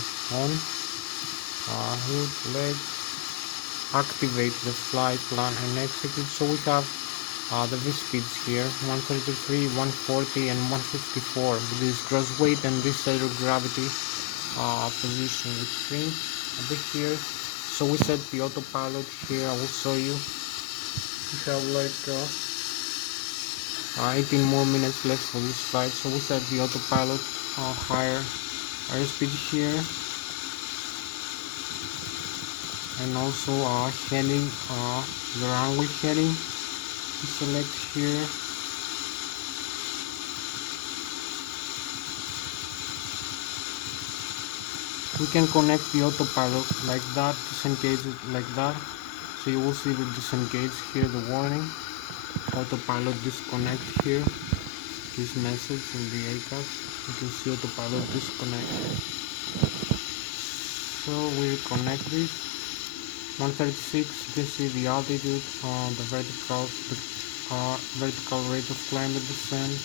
hood, leg, activate the flight plan and execute. So we have the V-speeds here, 133, 140 and 154 with this gross weight and this center of gravity position extreme over here. So we set the autopilot here. I will show you. We have like 18 more minutes left for this flight. So we set the autopilot higher airspeed here, and also heading, the runway heading. We select here. We can connect the autopilot like that, disengage it like that. So you will see the disengage here, the warning, autopilot disconnect here, this message in the ACAS. You can see autopilot disconnect. So we reconnect this. 136, you can see the altitude, the vertical rate of climb and descent.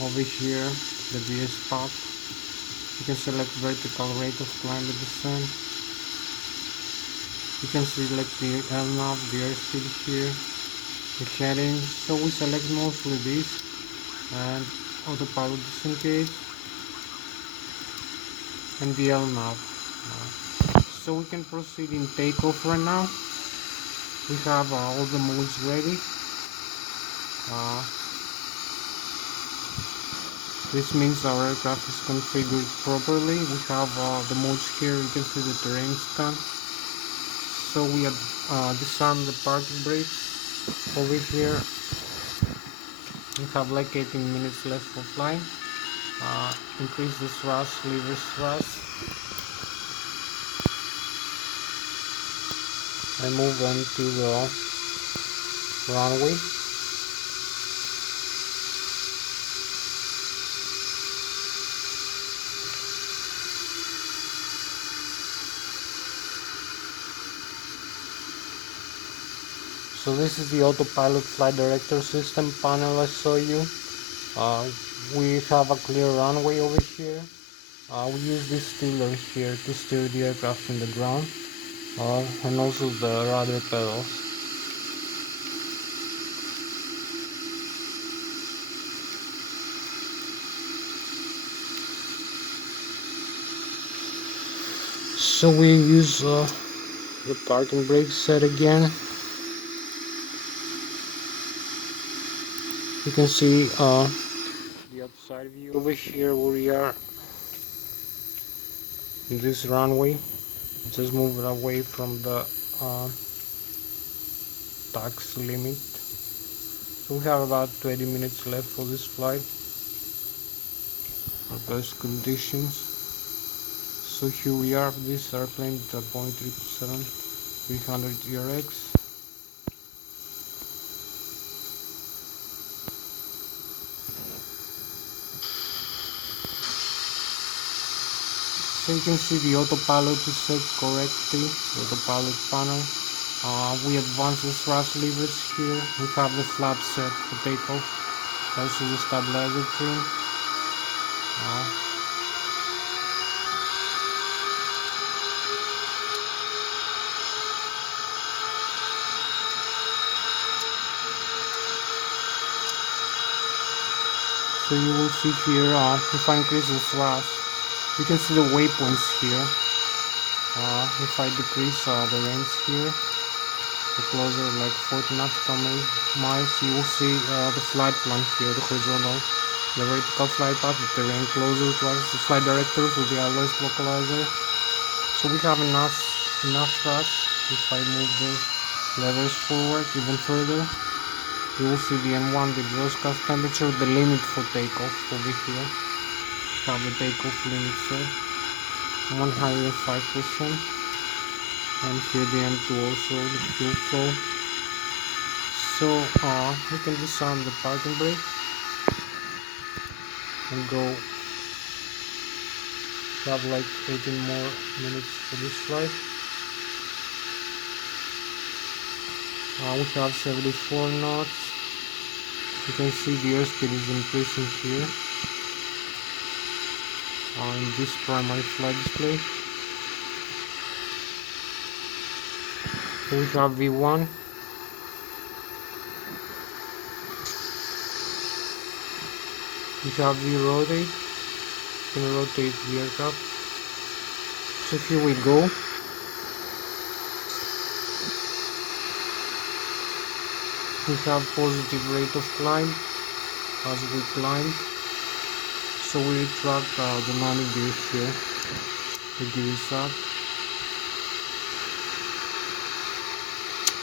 Over here, the VS spot. You can select vertical rate of climb and descent. You can select the LNAV, the airspeed here, the heading. So we select mostly this, and autopilot disengage, and the LNAV. So we can proceed in takeoff right now. We have all the modes ready. This means our aircraft is configured properly. We have the modes here. You can see the terrain scan. So we have disarmed the parking brakes. Over here we have like 18 minutes left for flying. Increase the thrust, lever thrust, and move on to the runway. So this is the autopilot flight director system panel I saw you. We have a clear runway over here. We use this steerer here to steer the aircraft in the ground, and also the rudder pedals. So we use the parking brake set again. You can see the outside view over here where we are in this runway. Just move it away from the tax limit. So we have about 20 minutes left for this flight. For best conditions. So here we are. This airplane is a Boeing 777-300 ERX. So you can see the autopilot is set correctly, the autopilot panel. We advance the thrust levers here. We have the flaps set for takeoff. Also the stabilizer trim. So you will see here, if I increase the thrust, you can see the waypoints here. If I decrease the range here, the closer, like 40 nautical miles, you will see the flight plan here, the horizontal, the vertical flight path, the terrain closer to us, the flight directors with the Lszh localizer. So we have enough thrust. If I move the levers forward even further, you will see the N1, the exhaust gas temperature, the limit for takeoff over here. Have the takeoff limit set 105%, and here the N2 also, the fuel flow. So we can disarm the parking brake and go. We have like 18 more minutes for this flight. We have 74 knots. You can see the airspeed is increasing here in this primary flight display. We have V1. We have V-rotate. You can rotate the aircraft. So here we go. We have positive rate of climb as we climb. So we retract the landing gear here. The gear is up.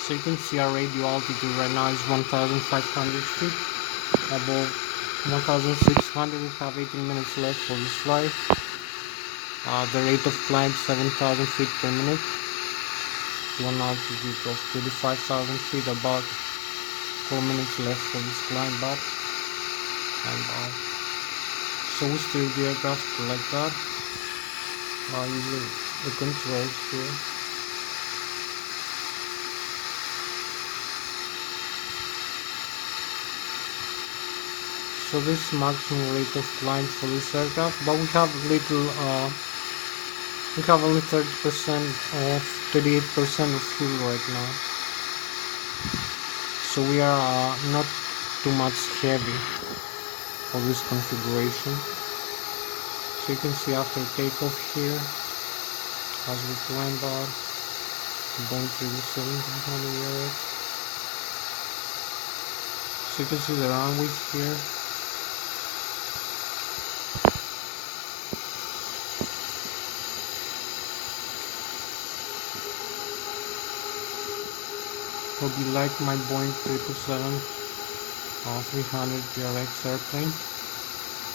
So you can see our radio altitude right now is 1,500 feet. Above 1,600, we have 18 minutes left for this flight. The rate of climb 7,000 feet per minute. One altitude of 35,000 feet, about 4 minutes left for this climb up and down. So we steer the aircraft like that using the controls here. So this is maximum rate of climb for this aircraft, but we have we have only 38% of fuel right now. So we are not too much heavy for this configuration. So you can see after takeoff here, as we climb out, Boeing 737-300 ERX. So you can see the runways here. Hope you like my Boeing 777-300 ERX airplane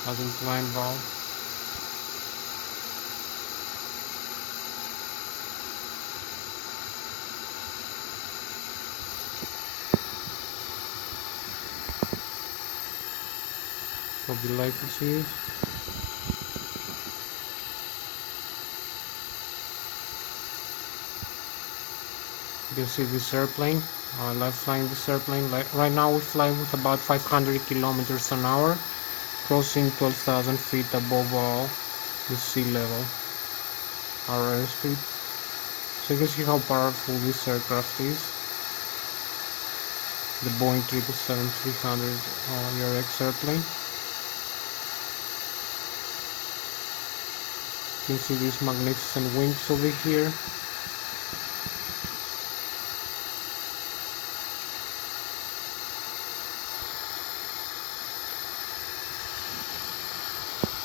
as we climb out. Hope you like the series. You can see this airplane. I love flying this airplane. Like right now we fly with about 500 kilometers an hour, crossing 12,000 feet above the sea level, our airspeed. So you can see how powerful this aircraft is. The Boeing 777-300 ERX airplane. You can see these magnificent wings over here.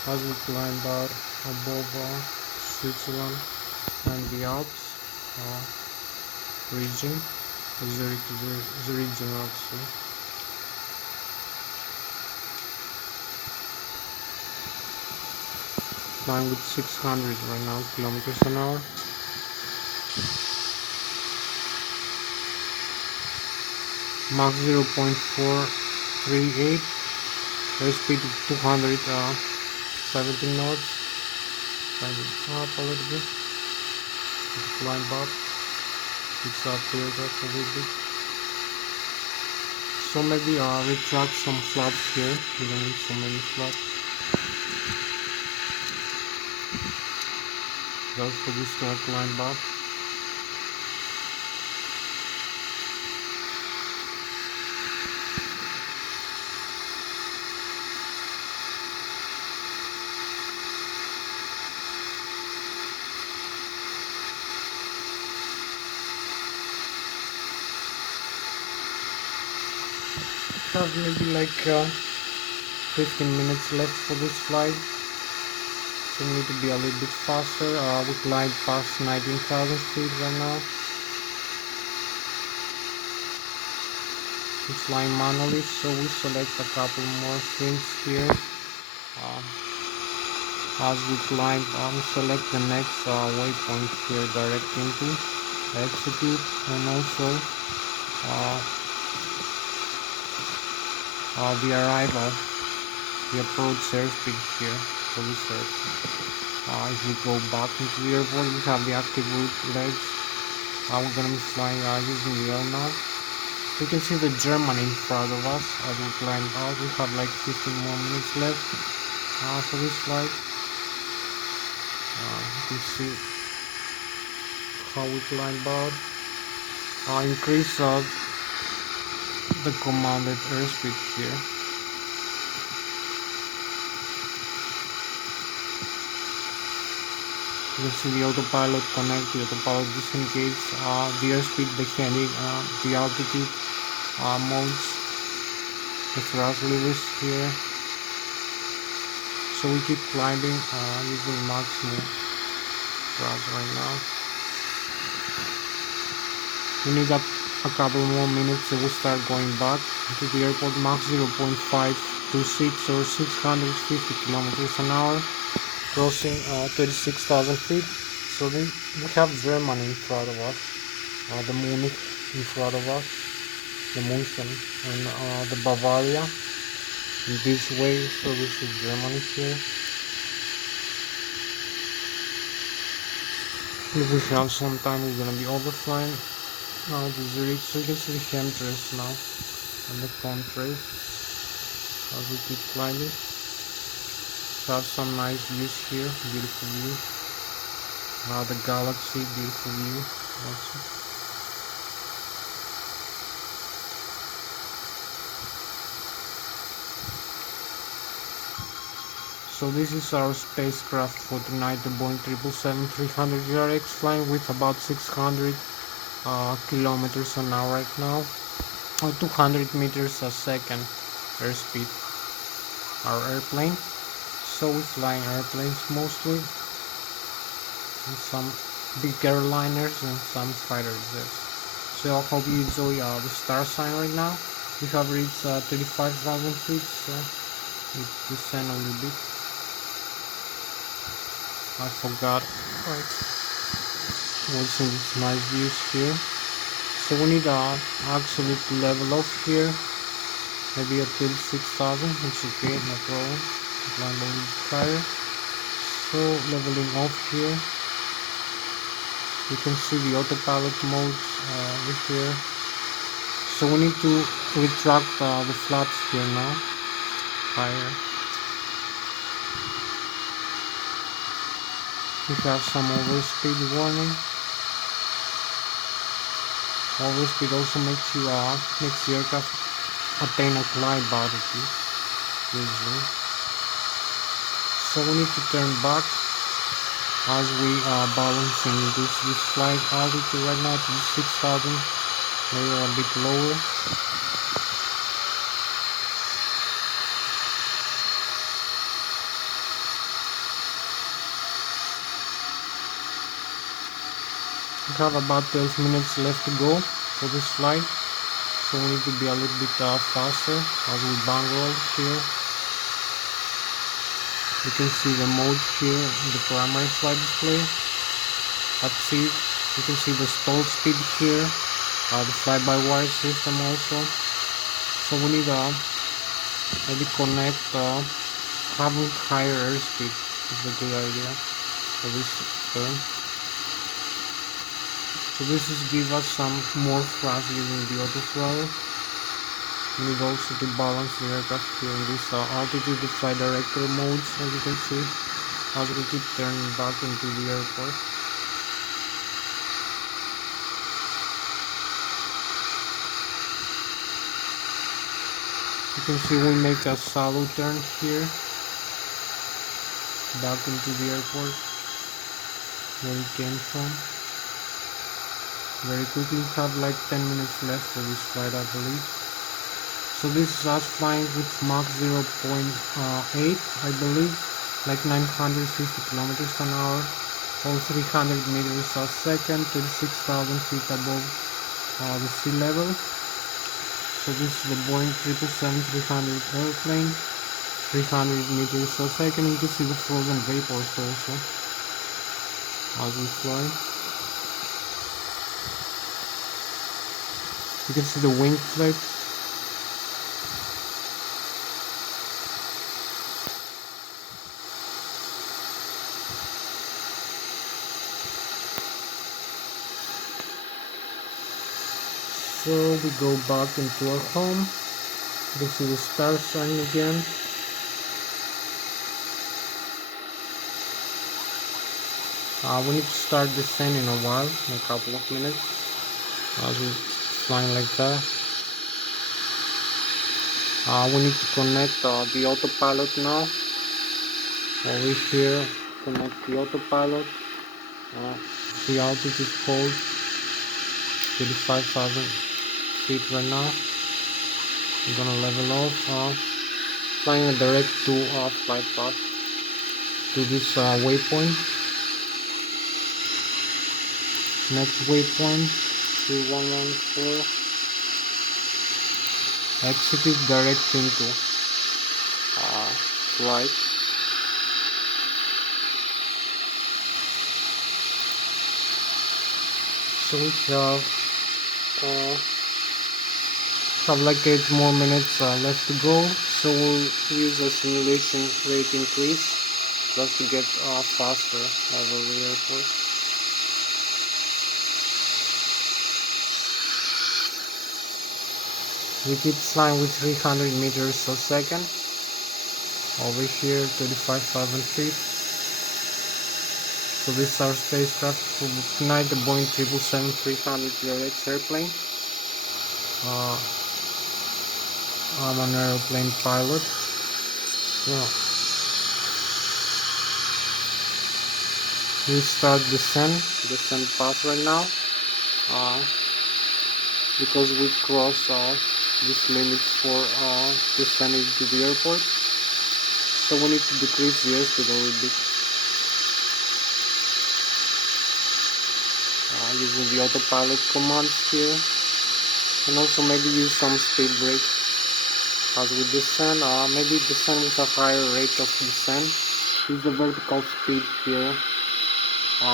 As we climb out above Switzerland and the Alps region, the region actually. Flying with 600 right now kilometers an hour. Mach 0.438, airspeed of 217 knots. Climbing up a little bit. Climb up. It's up the aircraft a little bit. So So maybe retract some flaps here. We don't need so many flaps. Just for this to climb up. Have maybe like 15 minutes left for this flight, so we need to be a little bit faster. We glide past 19,000 feet right now. It's flying manually, so we select a couple more things here. As we climb, select the next waypoint here, direct into, execute, and also the arrival, the approach airspeed here for this airport. If we go back into the airport, we have the active route legs. We're gonna be flying using the air now. We can see the German in front of us as we climb out. We have like 15 more minutes left for this flight. You can see how we climb out. Increase the commanded airspeed here. You can see the autopilot connect, the autopilot disengage, the airspeed, the heading, the altitude modes, the thrust levers here. So we keep climbing using maximum thrust right now. We need a couple more minutes so we start going back to the airport. Max 0.526 or 650 kilometers an hour, crossing 36,000 feet. So we have Germany in front of us, the Munich in front of us, the München and the Bavaria in this way. So this is Germany here. If we have some time, we're gonna be overflying now the Zurich. So you can see the chemtrails now and the contrails as we keep climbing. Have some nice views here, beautiful view. The galaxy, beautiful view also. So this is our spacecraft for tonight, the Boeing 777-300ERX, flying with about 600 kilometers an hour right now, or 200 meters a second airspeed. Our airplane. So we're flying airplanes mostly, and some big airliners and some fighter jets. So I hope you enjoy the star sign right now. We have reached 35,000 feet, so it descend a little bit. I forgot. Right. Also these nice views here. So we need absolute level off here. Maybe at 36,000. It's okay, no problem. Climb a little bit higher. So leveling off here. You can see the autopilot modes over here. So we need to retract the flaps here now. Higher. We have some overspeed warning. Overspeed also makes the aircraft attain a glide altitude usually. So we need to turn back as we are balancing this flight altitude right now to 6,000, maybe a bit lower. We have about 12 minutes left to go for this flight, so we need to be a little bit faster as we bang roll here. You can see the mode here in the primary flight display. At sea, you can see the stall speed here, the fly-by-wire system also. So we need maybe connect having higher airspeed is a good idea for this turn. So this is give us some more thrust using the auto throttle. You need also to balance the aircraft here in this altitude to fly director modes, as you can see, as we keep turning back into the airport. You can see we make a shallow turn here, back into the airport where we came from. Very quickly, we have like 10 minutes left for this flight, I believe. So this is us flying with Mach 0.8, I believe, like 950 kilometers an hour, or 300 meters a second, 36,000 feet above the sea level. So this is the Boeing 777-300 airplane, 300 meters a second. You can see the frozen vapors also as we fly. You can see the wing flaps. So we go back into our home. You can see the stars shining again. We need to start descending in a while, in a couple of minutes, as we're flying like that. We need to connect the autopilot now. Over here, connect the autopilot. The altitude hold 35,000 feet right now. I'm gonna level off, flying a direct to flight path to this waypoint. Next waypoint 3114. Exiting direct into flight. So we have like 8 more minutes left to go. So we'll use a simulation rate increase just to get faster out of the airport. We keep flying with 300 meters a second. Over here, 35,000 feet. So this is our spacecraft tonight, the Boeing 777-300 airplane. I'm an airplane pilot. Yeah. We start descent path right now. Because we cross this limit for descending to the airport. So we need to decrease the airspeed a little bit. Using the autopilot commands here, and also maybe use some speed brake as we descend. Maybe descend with a higher rate of descent. Use the vertical speed here.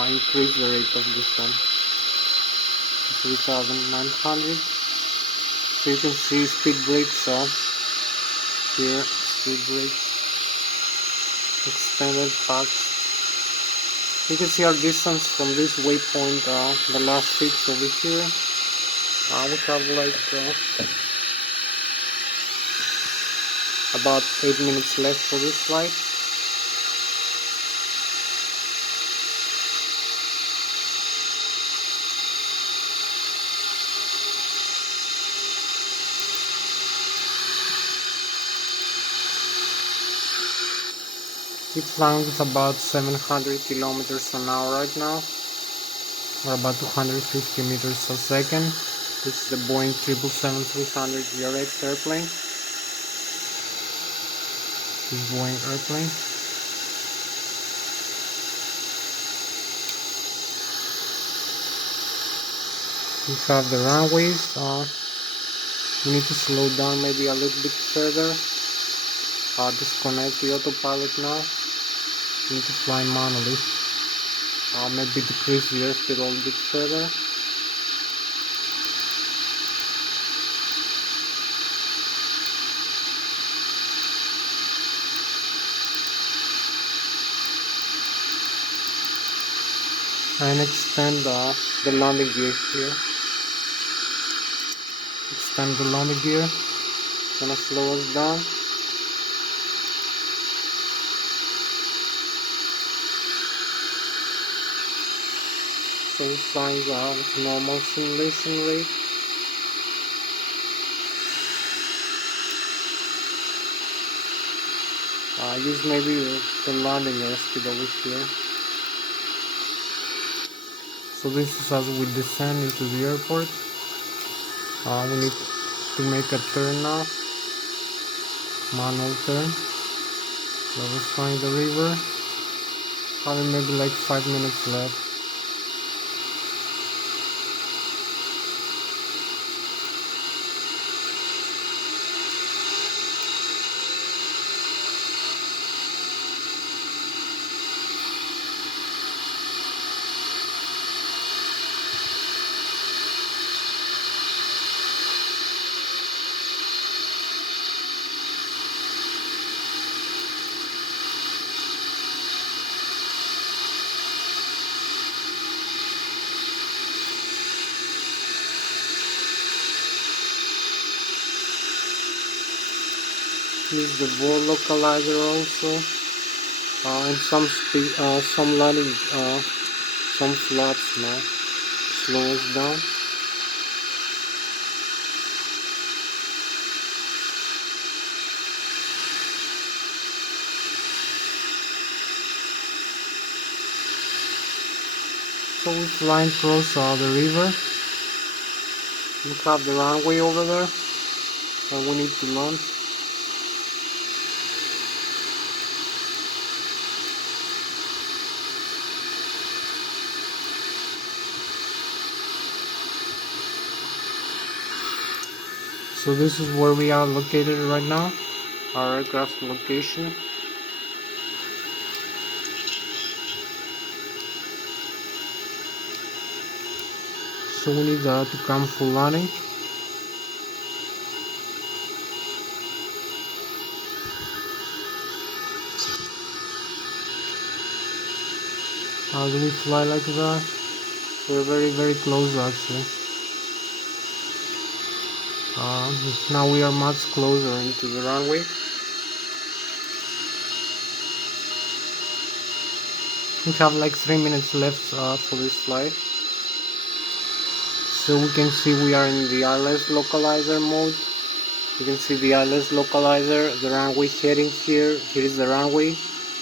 Increase the rate of descent. 3,900. So you can see speed brakes here. Speed brakes. Extended packs. You can see our distance from this waypoint, the last 6 over here. We have like about 8 minutes left for this flight. Keep flying with about 700 kilometers an hour right now, or about 250 meters a second. This is the Boeing 777-300 airplane. This Boeing airplane. We have the runways. We need to slow down maybe a little bit further. Disconnect the autopilot now. We need to fly manually. Maybe decrease the airspeed a little bit further. And extend the landing gear here. Extend the landing gear. gonna slow us down. So we're flying with normal simulation rate. Use maybe the landing airspeed over here. So this is as we descend into the airport. We need to make a turn now. Manual turn. So we're flying the river. Having maybe like 5 minutes left. Use the ball localizer also, and some speed, some landing, some flaps now. Slow us down. So we're flying across the river. We have the runway over there, and we need to land. So this is where we are located right now, our aircraft location. So we need to come for landing. How do we fly like that? We're very close actually. Now we are much closer into the runway. We have like 3 minutes left for this flight. So we can see we are in the Lszh localizer mode. You can see the Lszh localizer, the runway heading here. Here is the runway.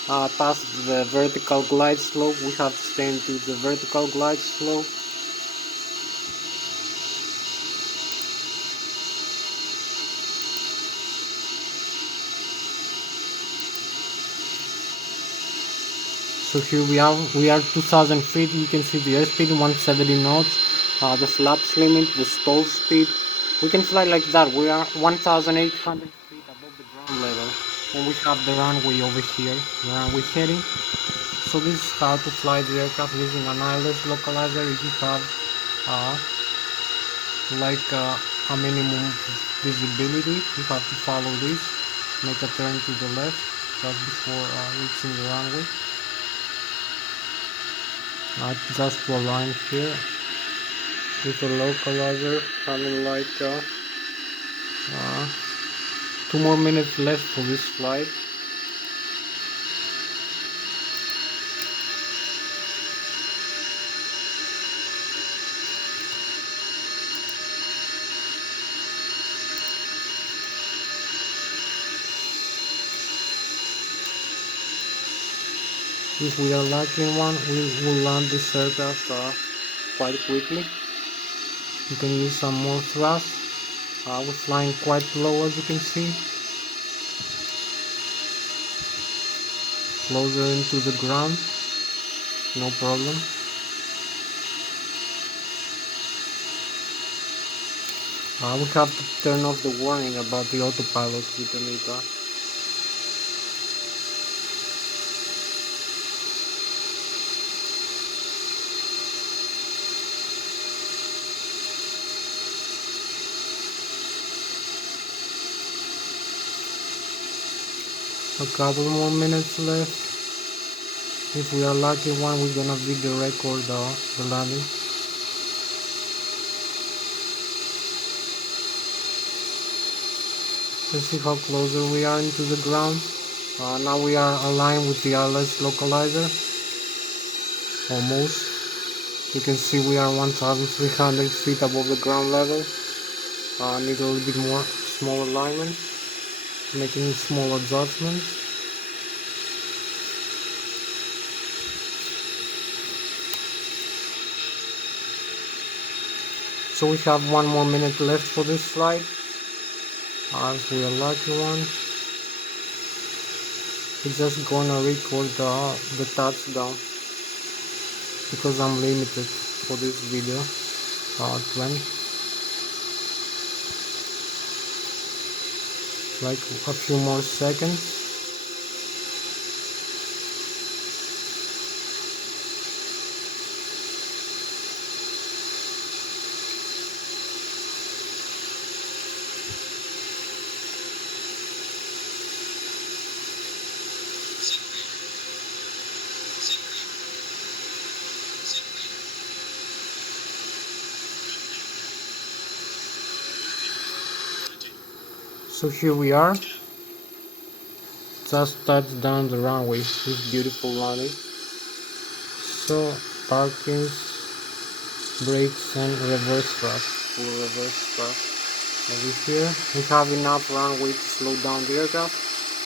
Past the vertical glide slope, we have to stay into the vertical glide slope. So here we are 2000 feet. You can see the airspeed 170 knots, the flaps limit, the stall speed. We can fly like that. We are 1800 feet above the ground level, and we have the runway over here, the runway heading. So this is how to fly the aircraft using an Lszh localizer. If you have a minimum visibility, you have to follow this. Make a turn to the left just before reaching the runway. Just to align here with the localizer, having like 2 more minutes left for this flight. If we are lucky in one, we will land this aircraft quite quickly. You can use some more thrust. We're flying quite low, as you can see. Closer into the ground, no problem. We have to turn off the warning about the autopilot with the radar. A couple more minutes left. If we are lucky one, we're gonna video record the landing. Let's see how closer we are into the ground. Now we are aligned with the Lszh localizer. Almost. You can see we are 1,300 feet above the ground level. Need a little bit more small alignment, making small adjustments. So we have 1 more minute left for this flight, as we are lucky one. It's just gonna record the touchdown because I'm limited for this video. 20, like a few more seconds. So here we are, just touched down the runway, this beautiful runway. So parkings, brakes and reverse thrust, full reverse thrust. Over here we have enough runway to slow down the aircraft.